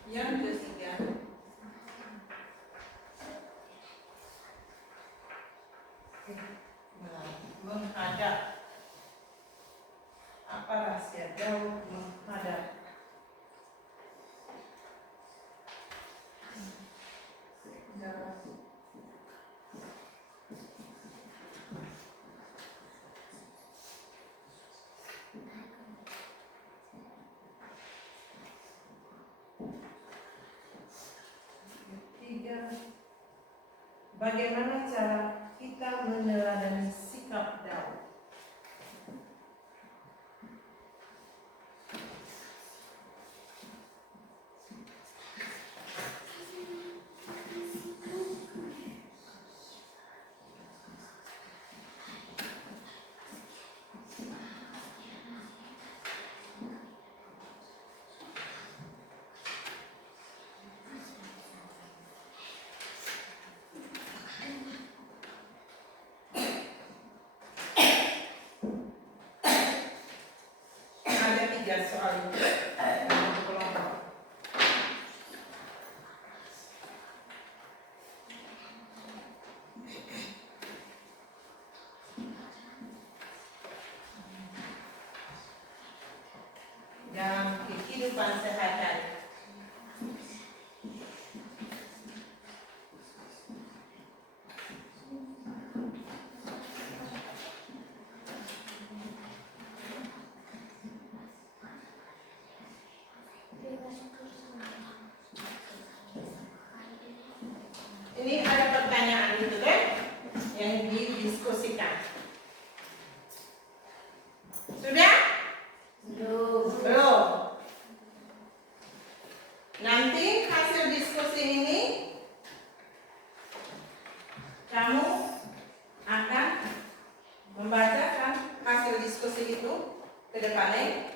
Yang ketiga, menghadap. Apa rahasia Daud menghadap? Ketiga, bagaimana cara kita meneladani sikap Daud? Ada 3 soal itu untuk kelompok. Dalam kehidupan sehari-hari, ini ada pertanyaan gitu kan yang didiskusikan. Sudah? Belum. Nanti hasil diskusi ini kamu akan membacakan hasil diskusi itu ke depannya.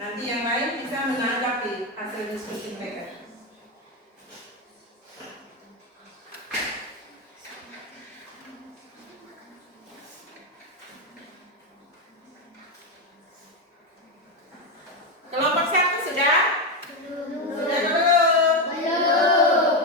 Nanti yang lain bisa menanggapi hasil diskusi mereka. Kelompok 1 sudah? Sudah atau belum? Belum.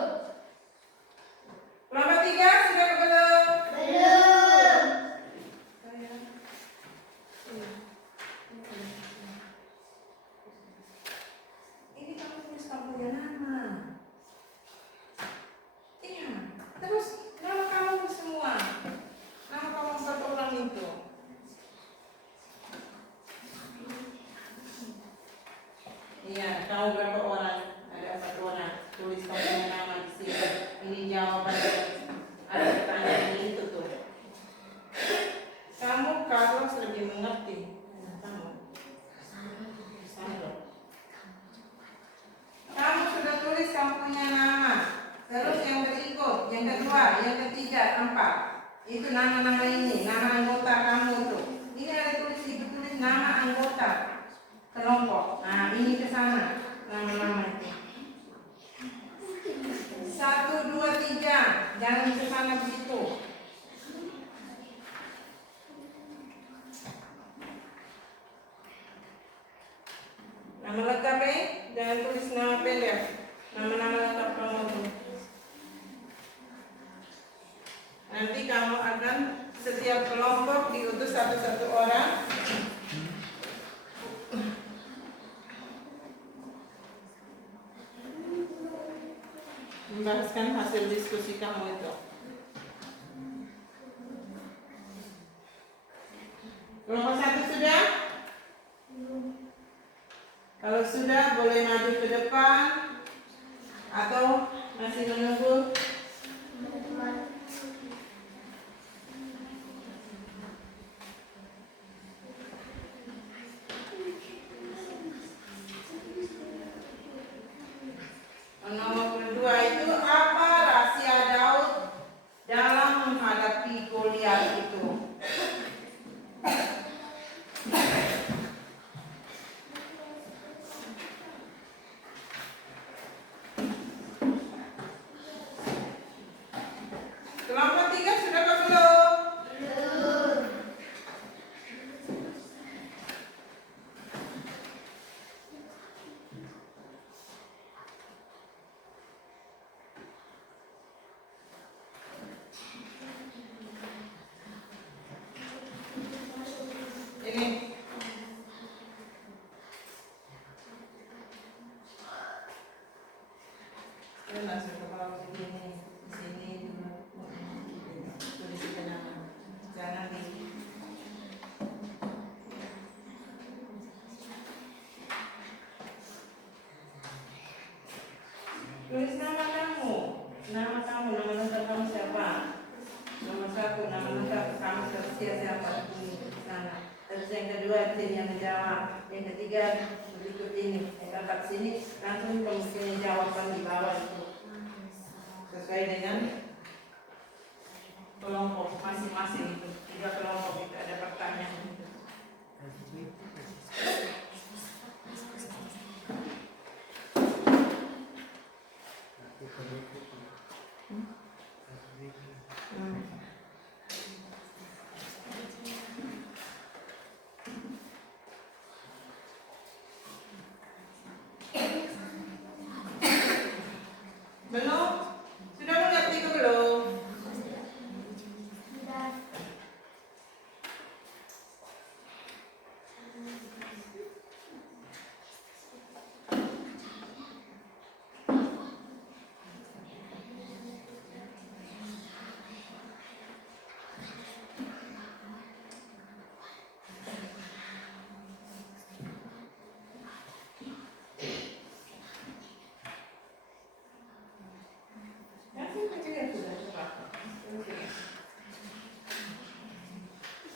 Yang kedua, yang ketiga, keempat. Itu nama-nama ini, nama anggota kamu tuh. Ini ada tulis, itu tulis nama anggota kelompok. Nah, ini ke sana nama-nama itu. 1, 2, 3. Jangan ke sana begitu. Nama lengkap jangan tulis nama pendek. Nama-nama lengkap kamu tuh. Nanti kamu akan setiap kelompok diutus satu-satu orang. Membahaskan hasil diskusi kamu itu. Kelompok 1 sudah? Kalau sudah boleh maju ke depan atau masih menunggu? Nomor kedua itu apa rahasia Daud dalam menghadapi Goliat itu? Kelompok 3 sudah ke belum? Ini langsung ke bawah begini, di sini dulu, tulis itu nama, jangan di. Tulis nama kamu, nama lengkap kamu siapa? Nomor 1, nama lengkap kamu siapa? Ini di sana. Terus yang kedua di sini yang menjawab. Yang ketiga berikut ini. Yang keempat sini langsung kemudian jawaban di bawah itu. Sesuai dengan kelompok masing-masing itu. 3 kelompok itu ada pertanyaan itu. Belum? Sudah mengerti ke belum? Sudah.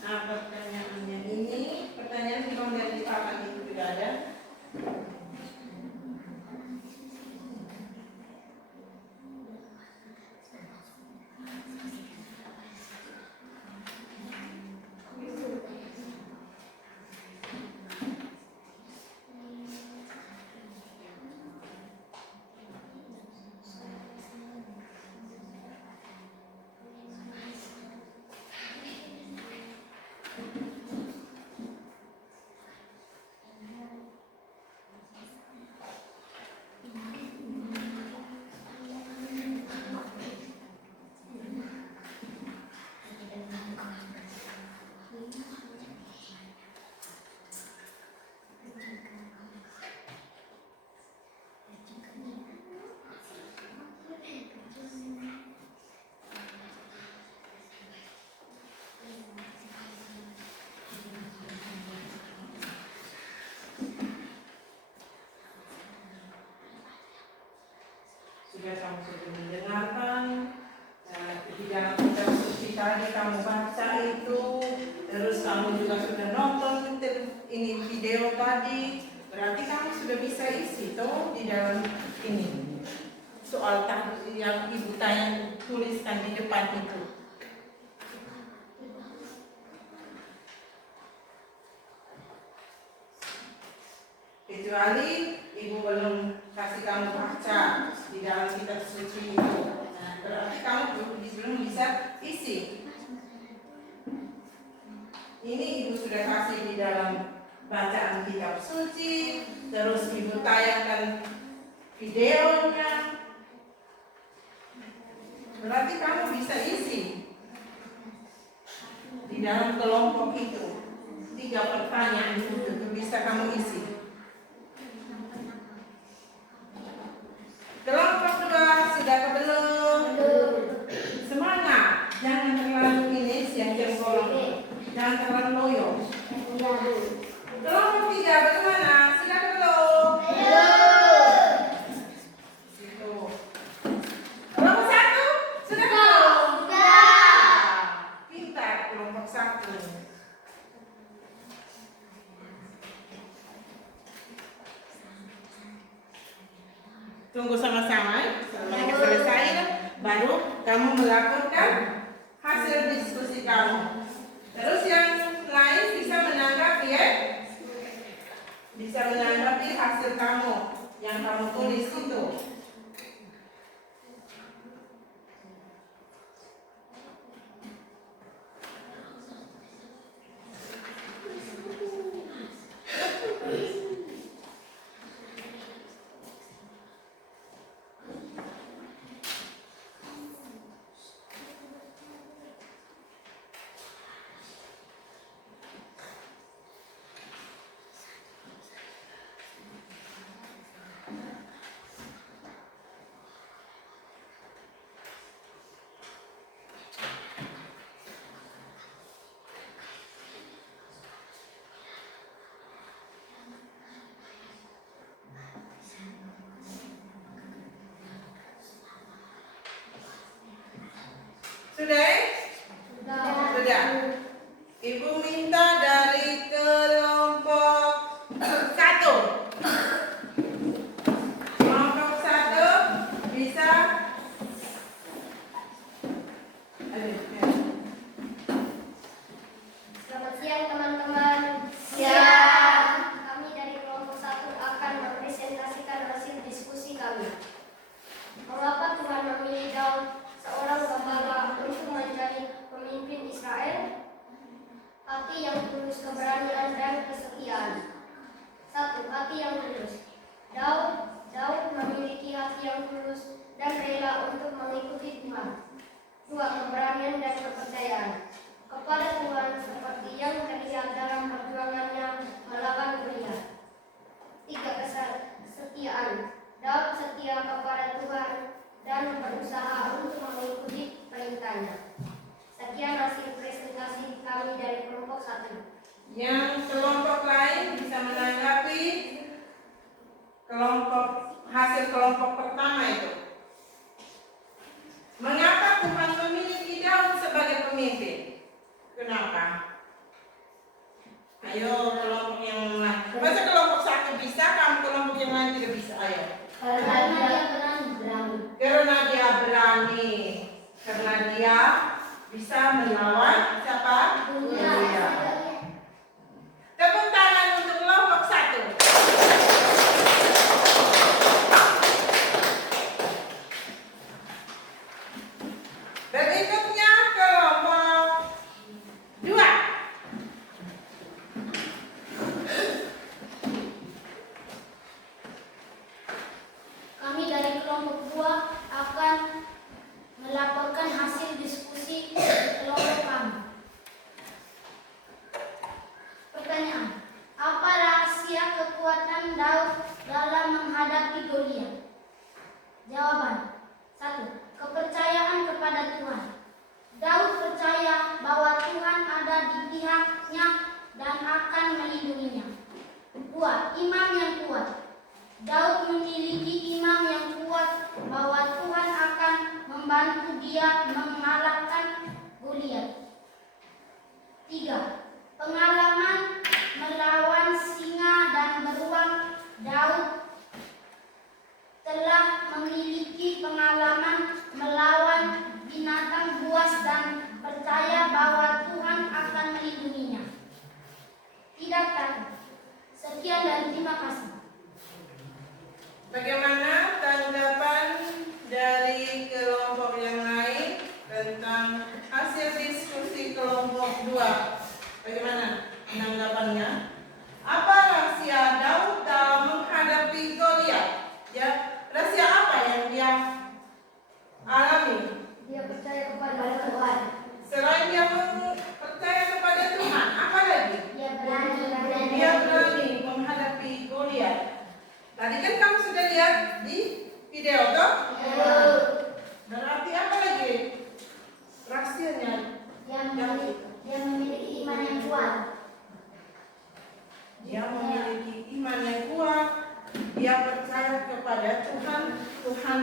Nah, pertanyaannya ini, pertanyaan sebelum dari papan itu sudah ada. Sudah kamu sudah mendengarkan di dalam kitab suci tadi kamu baca itu, terus kamu juga sudah nonton ini video tadi, berarti kamu sudah bisa isi tuh di dalam ini. soal yang Ibu Tayang tuliskan di depan itu. Kecuali Ibu belum kasih kamu baca di dalam kitab suci itu. Nah, berarti kamu belum bisa isi. Ini Ibu sudah kasih di dalam bacaan kitab suci, terus Ibu tayangkan videonya. Berarti kamu bisa isi di dalam kelompok itu. 3 pertanyaan itu bisa kamu isi. Kelompok 2 sudah ke belum? Semangat, jangan terlalu ini siang-siang bolong, jangan terlalu loyo. Kelompok 3 bagaimana? Sudah ke belum? Situ. Kelompok 1 sudah ke belum? Pintar kelompok 1. Tunggu sama-sama ya. Sampai selesai baru kamu melaporkan hasil diskusi kamu. Terus yang lain bisa menanggapi ya. Bisa menanggapi hasil kamu yang kamu tulis itu. Sudah? Sudah. Ibu minta dari kelompok 1. Kelompok 1 bisa. Selamat siang teman-teman. Siang. Kami dari kelompok 1 akan mempresentasikan hasil diskusi kami. Mengapa Tuhan memilih Daud, seorang gembala, untuk menjadi pemimpin Israel? Hati yang tulus, keberanian dan kesetiaan. 1. Hati yang tulus. Daud memiliki hati yang tulus dan rela untuk mengikuti Tuhan. 2. Keberanian dan kepercayaan kepada Tuhan seperti yang terlihat dalam perjuangannya melawan Goliat. 3. Kesetiaan. Daud setia kepada Tuhan dan berusaha untuk mengikuti perintahnya. Sekian hasil presentasi kami dari kelompok 1. Yang kelompok lain bisa menanggapi hasil kelompok pertama itu. Mengapa Tuhan memilih Daud sebagai pemimpin? Kenapa? Ayo kelompok yang lain. Masa kelompok 1 bisa, kamu kelompok yang lain tidak bisa? Ayo. Karena dia berani. Karena dia berani. Karena dia bisa melawan siapa? Goliat. Tepuk tangan untuk kelompok 1. Berikutnya kelompok 2. Kami dari kelompok 2 akan melaporkan hasil diskusi kelompok kami. Pertanyaan: apa rahasia kekuatan Daud dalam menghadapi Goliat? Jawaban: 1. Kepercayaan kepada Tuhan. Daud percaya bahwa Tuhan ada di pihaknya dan akan melindunginya. 2. Iman yang kuat. Daud memiliki iman yang kuat bahwa Tuhan akan membantu dia mengalahkan Goliat. 3. Pengalaman melawan singa dan beruang. Daud telah memiliki tentang hasil diskusi kelompok 2. Bagaimana penanggapannya? Apa rahasia Daud dalam menghadapi Goliat? Ya, rahasia apa yang dia alami? Dia percaya kepada Tuhan. Selain dia percaya kepada Tuhan, apa lagi? Dia berani. Dia berani menghadapi Goliat. Tadi kan kamu sudah lihat di video toh? Berarti apa lagi rahasianya? Dia memiliki iman yang kuat. Dia memiliki iman yang kuat. Dia percaya kepada Tuhan. Tuhan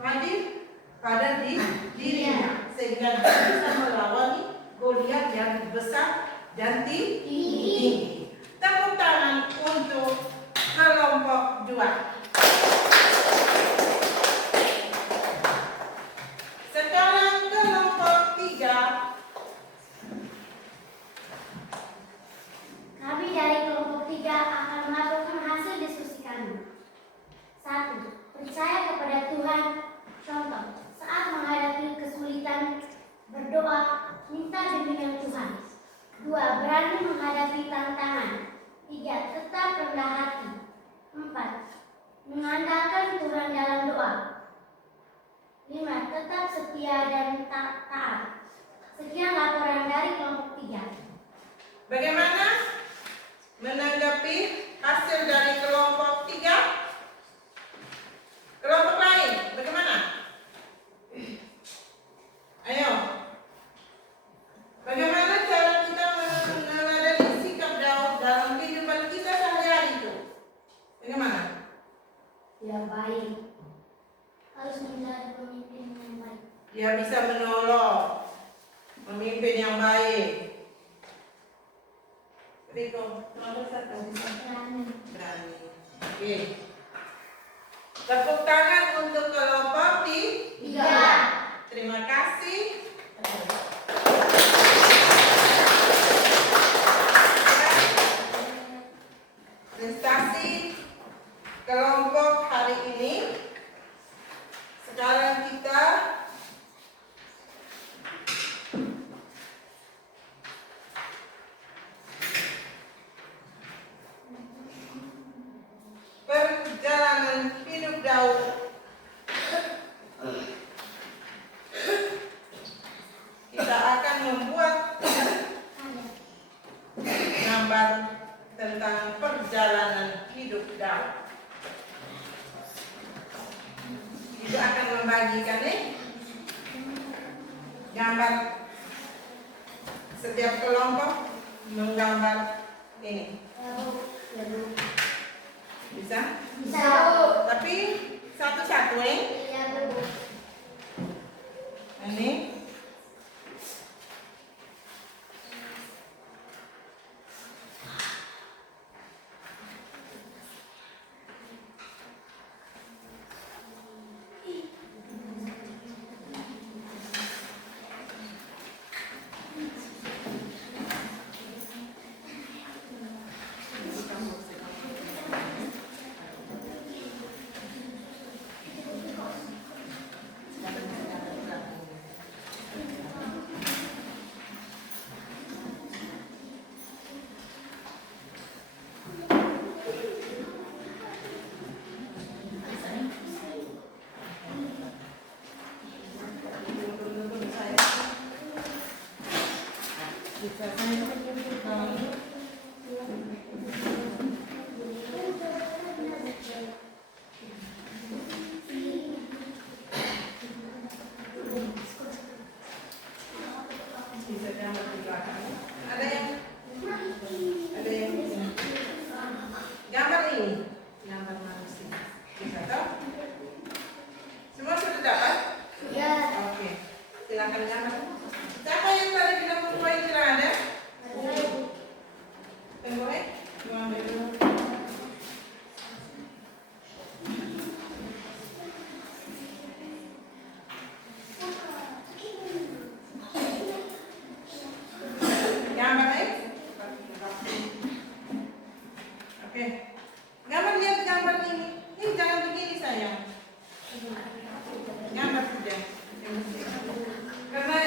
hadir pada dirinya sehingga dia bisa melawan Goliat yang besar dan tinggi. Tepuk tangan untuk kelompok 2. Sekarang kelompok 3. Kami dari kelompok 3 akan melakukan hasil diskusi kami. 1. Percaya kepada Tuhan. Contoh, saat menghadapi kesulitan, berdoa, minta bimbingan Tuhan. 2. Berani menghadapi tantangan. 3. Tetap rendah hati. 4. Mengandalkan Tuhan dalam doa. 5. Tetap setia dan taat. Sekian laporan dari kelompok 3. Bagaimana menanggapi hasil dari kelompok 3? Kelompok lain, bagaimana? Ayo. Bagaimana cara kita meneladani sikap Daud dalam kehidupan kita sehari-hari itu? Bagaimana? Yang baik. Harus menjadi pemimpin yang baik. Dia bisa menolong, memimpin yang baik. Riko, nomor 1 bisa berani. Oke. Tepuk tangan untuk kelompok 3. Terima kasih. Prestasi kelompok hari ini. Sekarang kita perjalanan hidup Daud. Kita akan membuat gambar tentang perjalanan hidup Daud. Kita akan membagikan gambar. Setiap kelompok menggambar ini. Bisa? Bisa. Tapi satu-satu Iya, Bu. Ini. Karena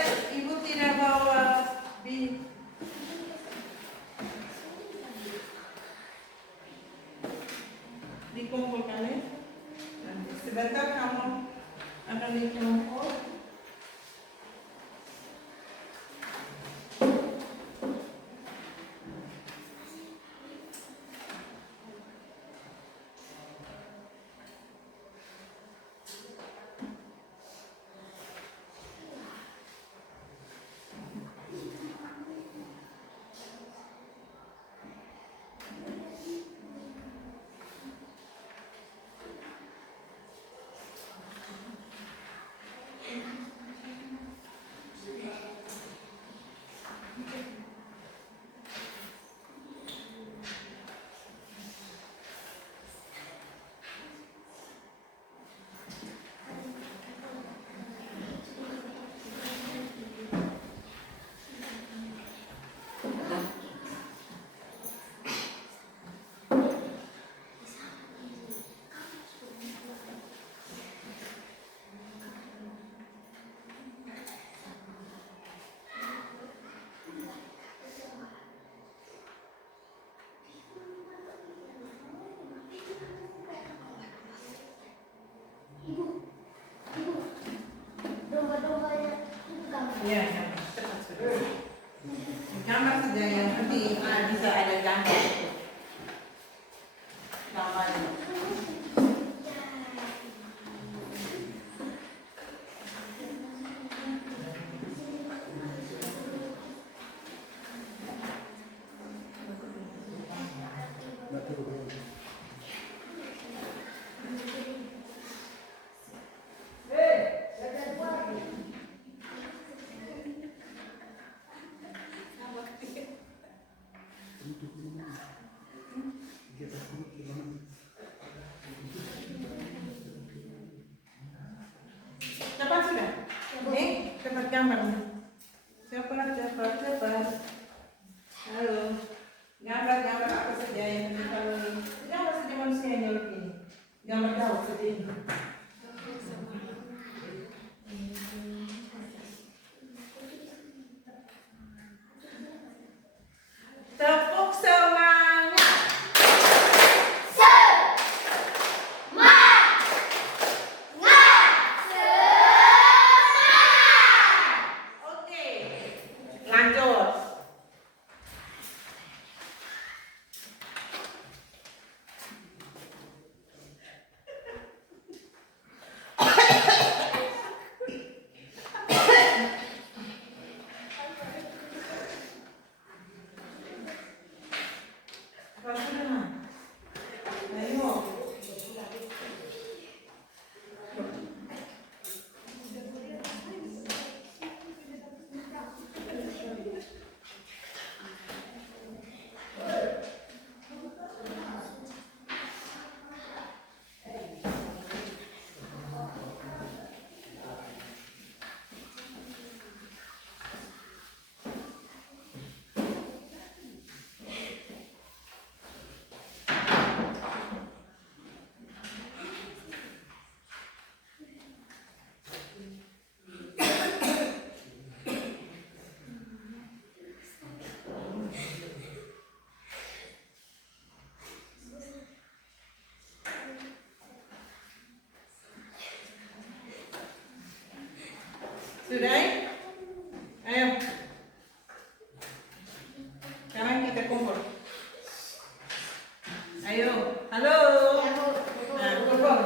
Iya, cepat sudah. Gambar saja yang penting bisa ada gambar. Gambarnya. Cepat sudah. Nih, cepat gambarnya. Cepat. Halo. Gambar apa saja yang kalau ini. Gambar saja manusia yang nyelip ini. Gambar jauh saja ini. Tepuk semangat. Oke. Lanjut. Apa sudah? Ayo. Sudah? Ayo. Sekarang kita kumpul. Ayo. Halo. Nah, kumpul.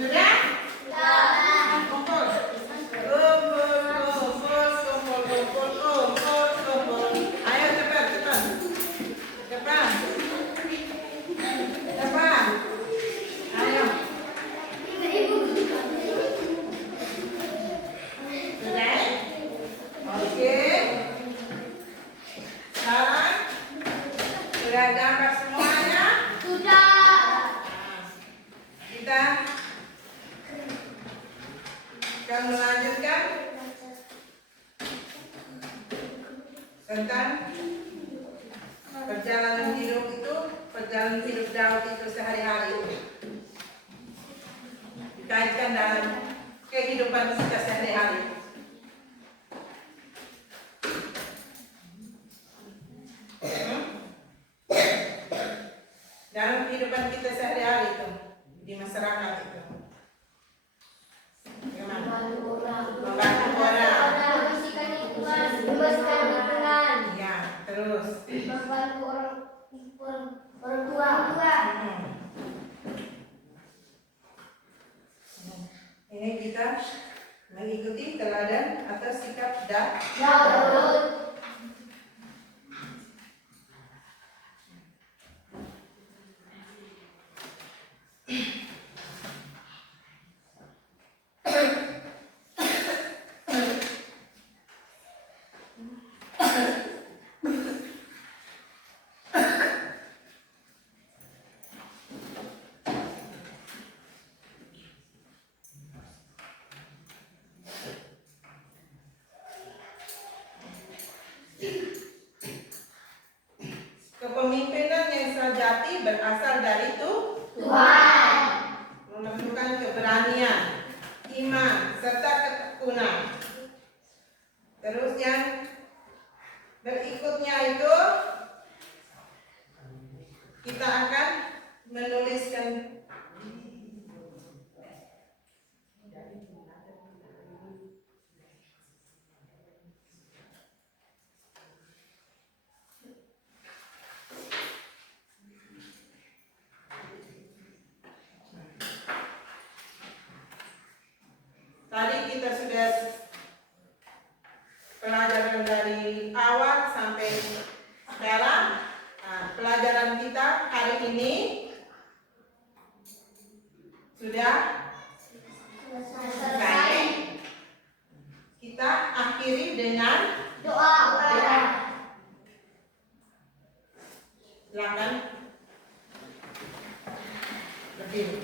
Sudah? Kumpul. Kumpul. Ayo cepat. Cepat. Ayo. Sudah? Oke. Sekarang sudah gambar semuanya. Kita akan melanjutkan tentang perjalanan hidup Daud itu sehari-hari, dikaitkan dalam kehidupan kita sehari-hari. Dalam kehidupan kita sehari-hari itu di masyarakat itu gimana? Membantu orang. Ya, terus. Orang tua. Ini kita mengikuti teladan atau sikap Daud. Kepemimpinan yang sejati berasal dari Tuhan. memerlukan keberanian, iman, serta ketekunan. Terus yang berikutnya itu kita akan menuliskan Sudah? Selesai. Kita akhiri dengan Doa. silakan berdiri.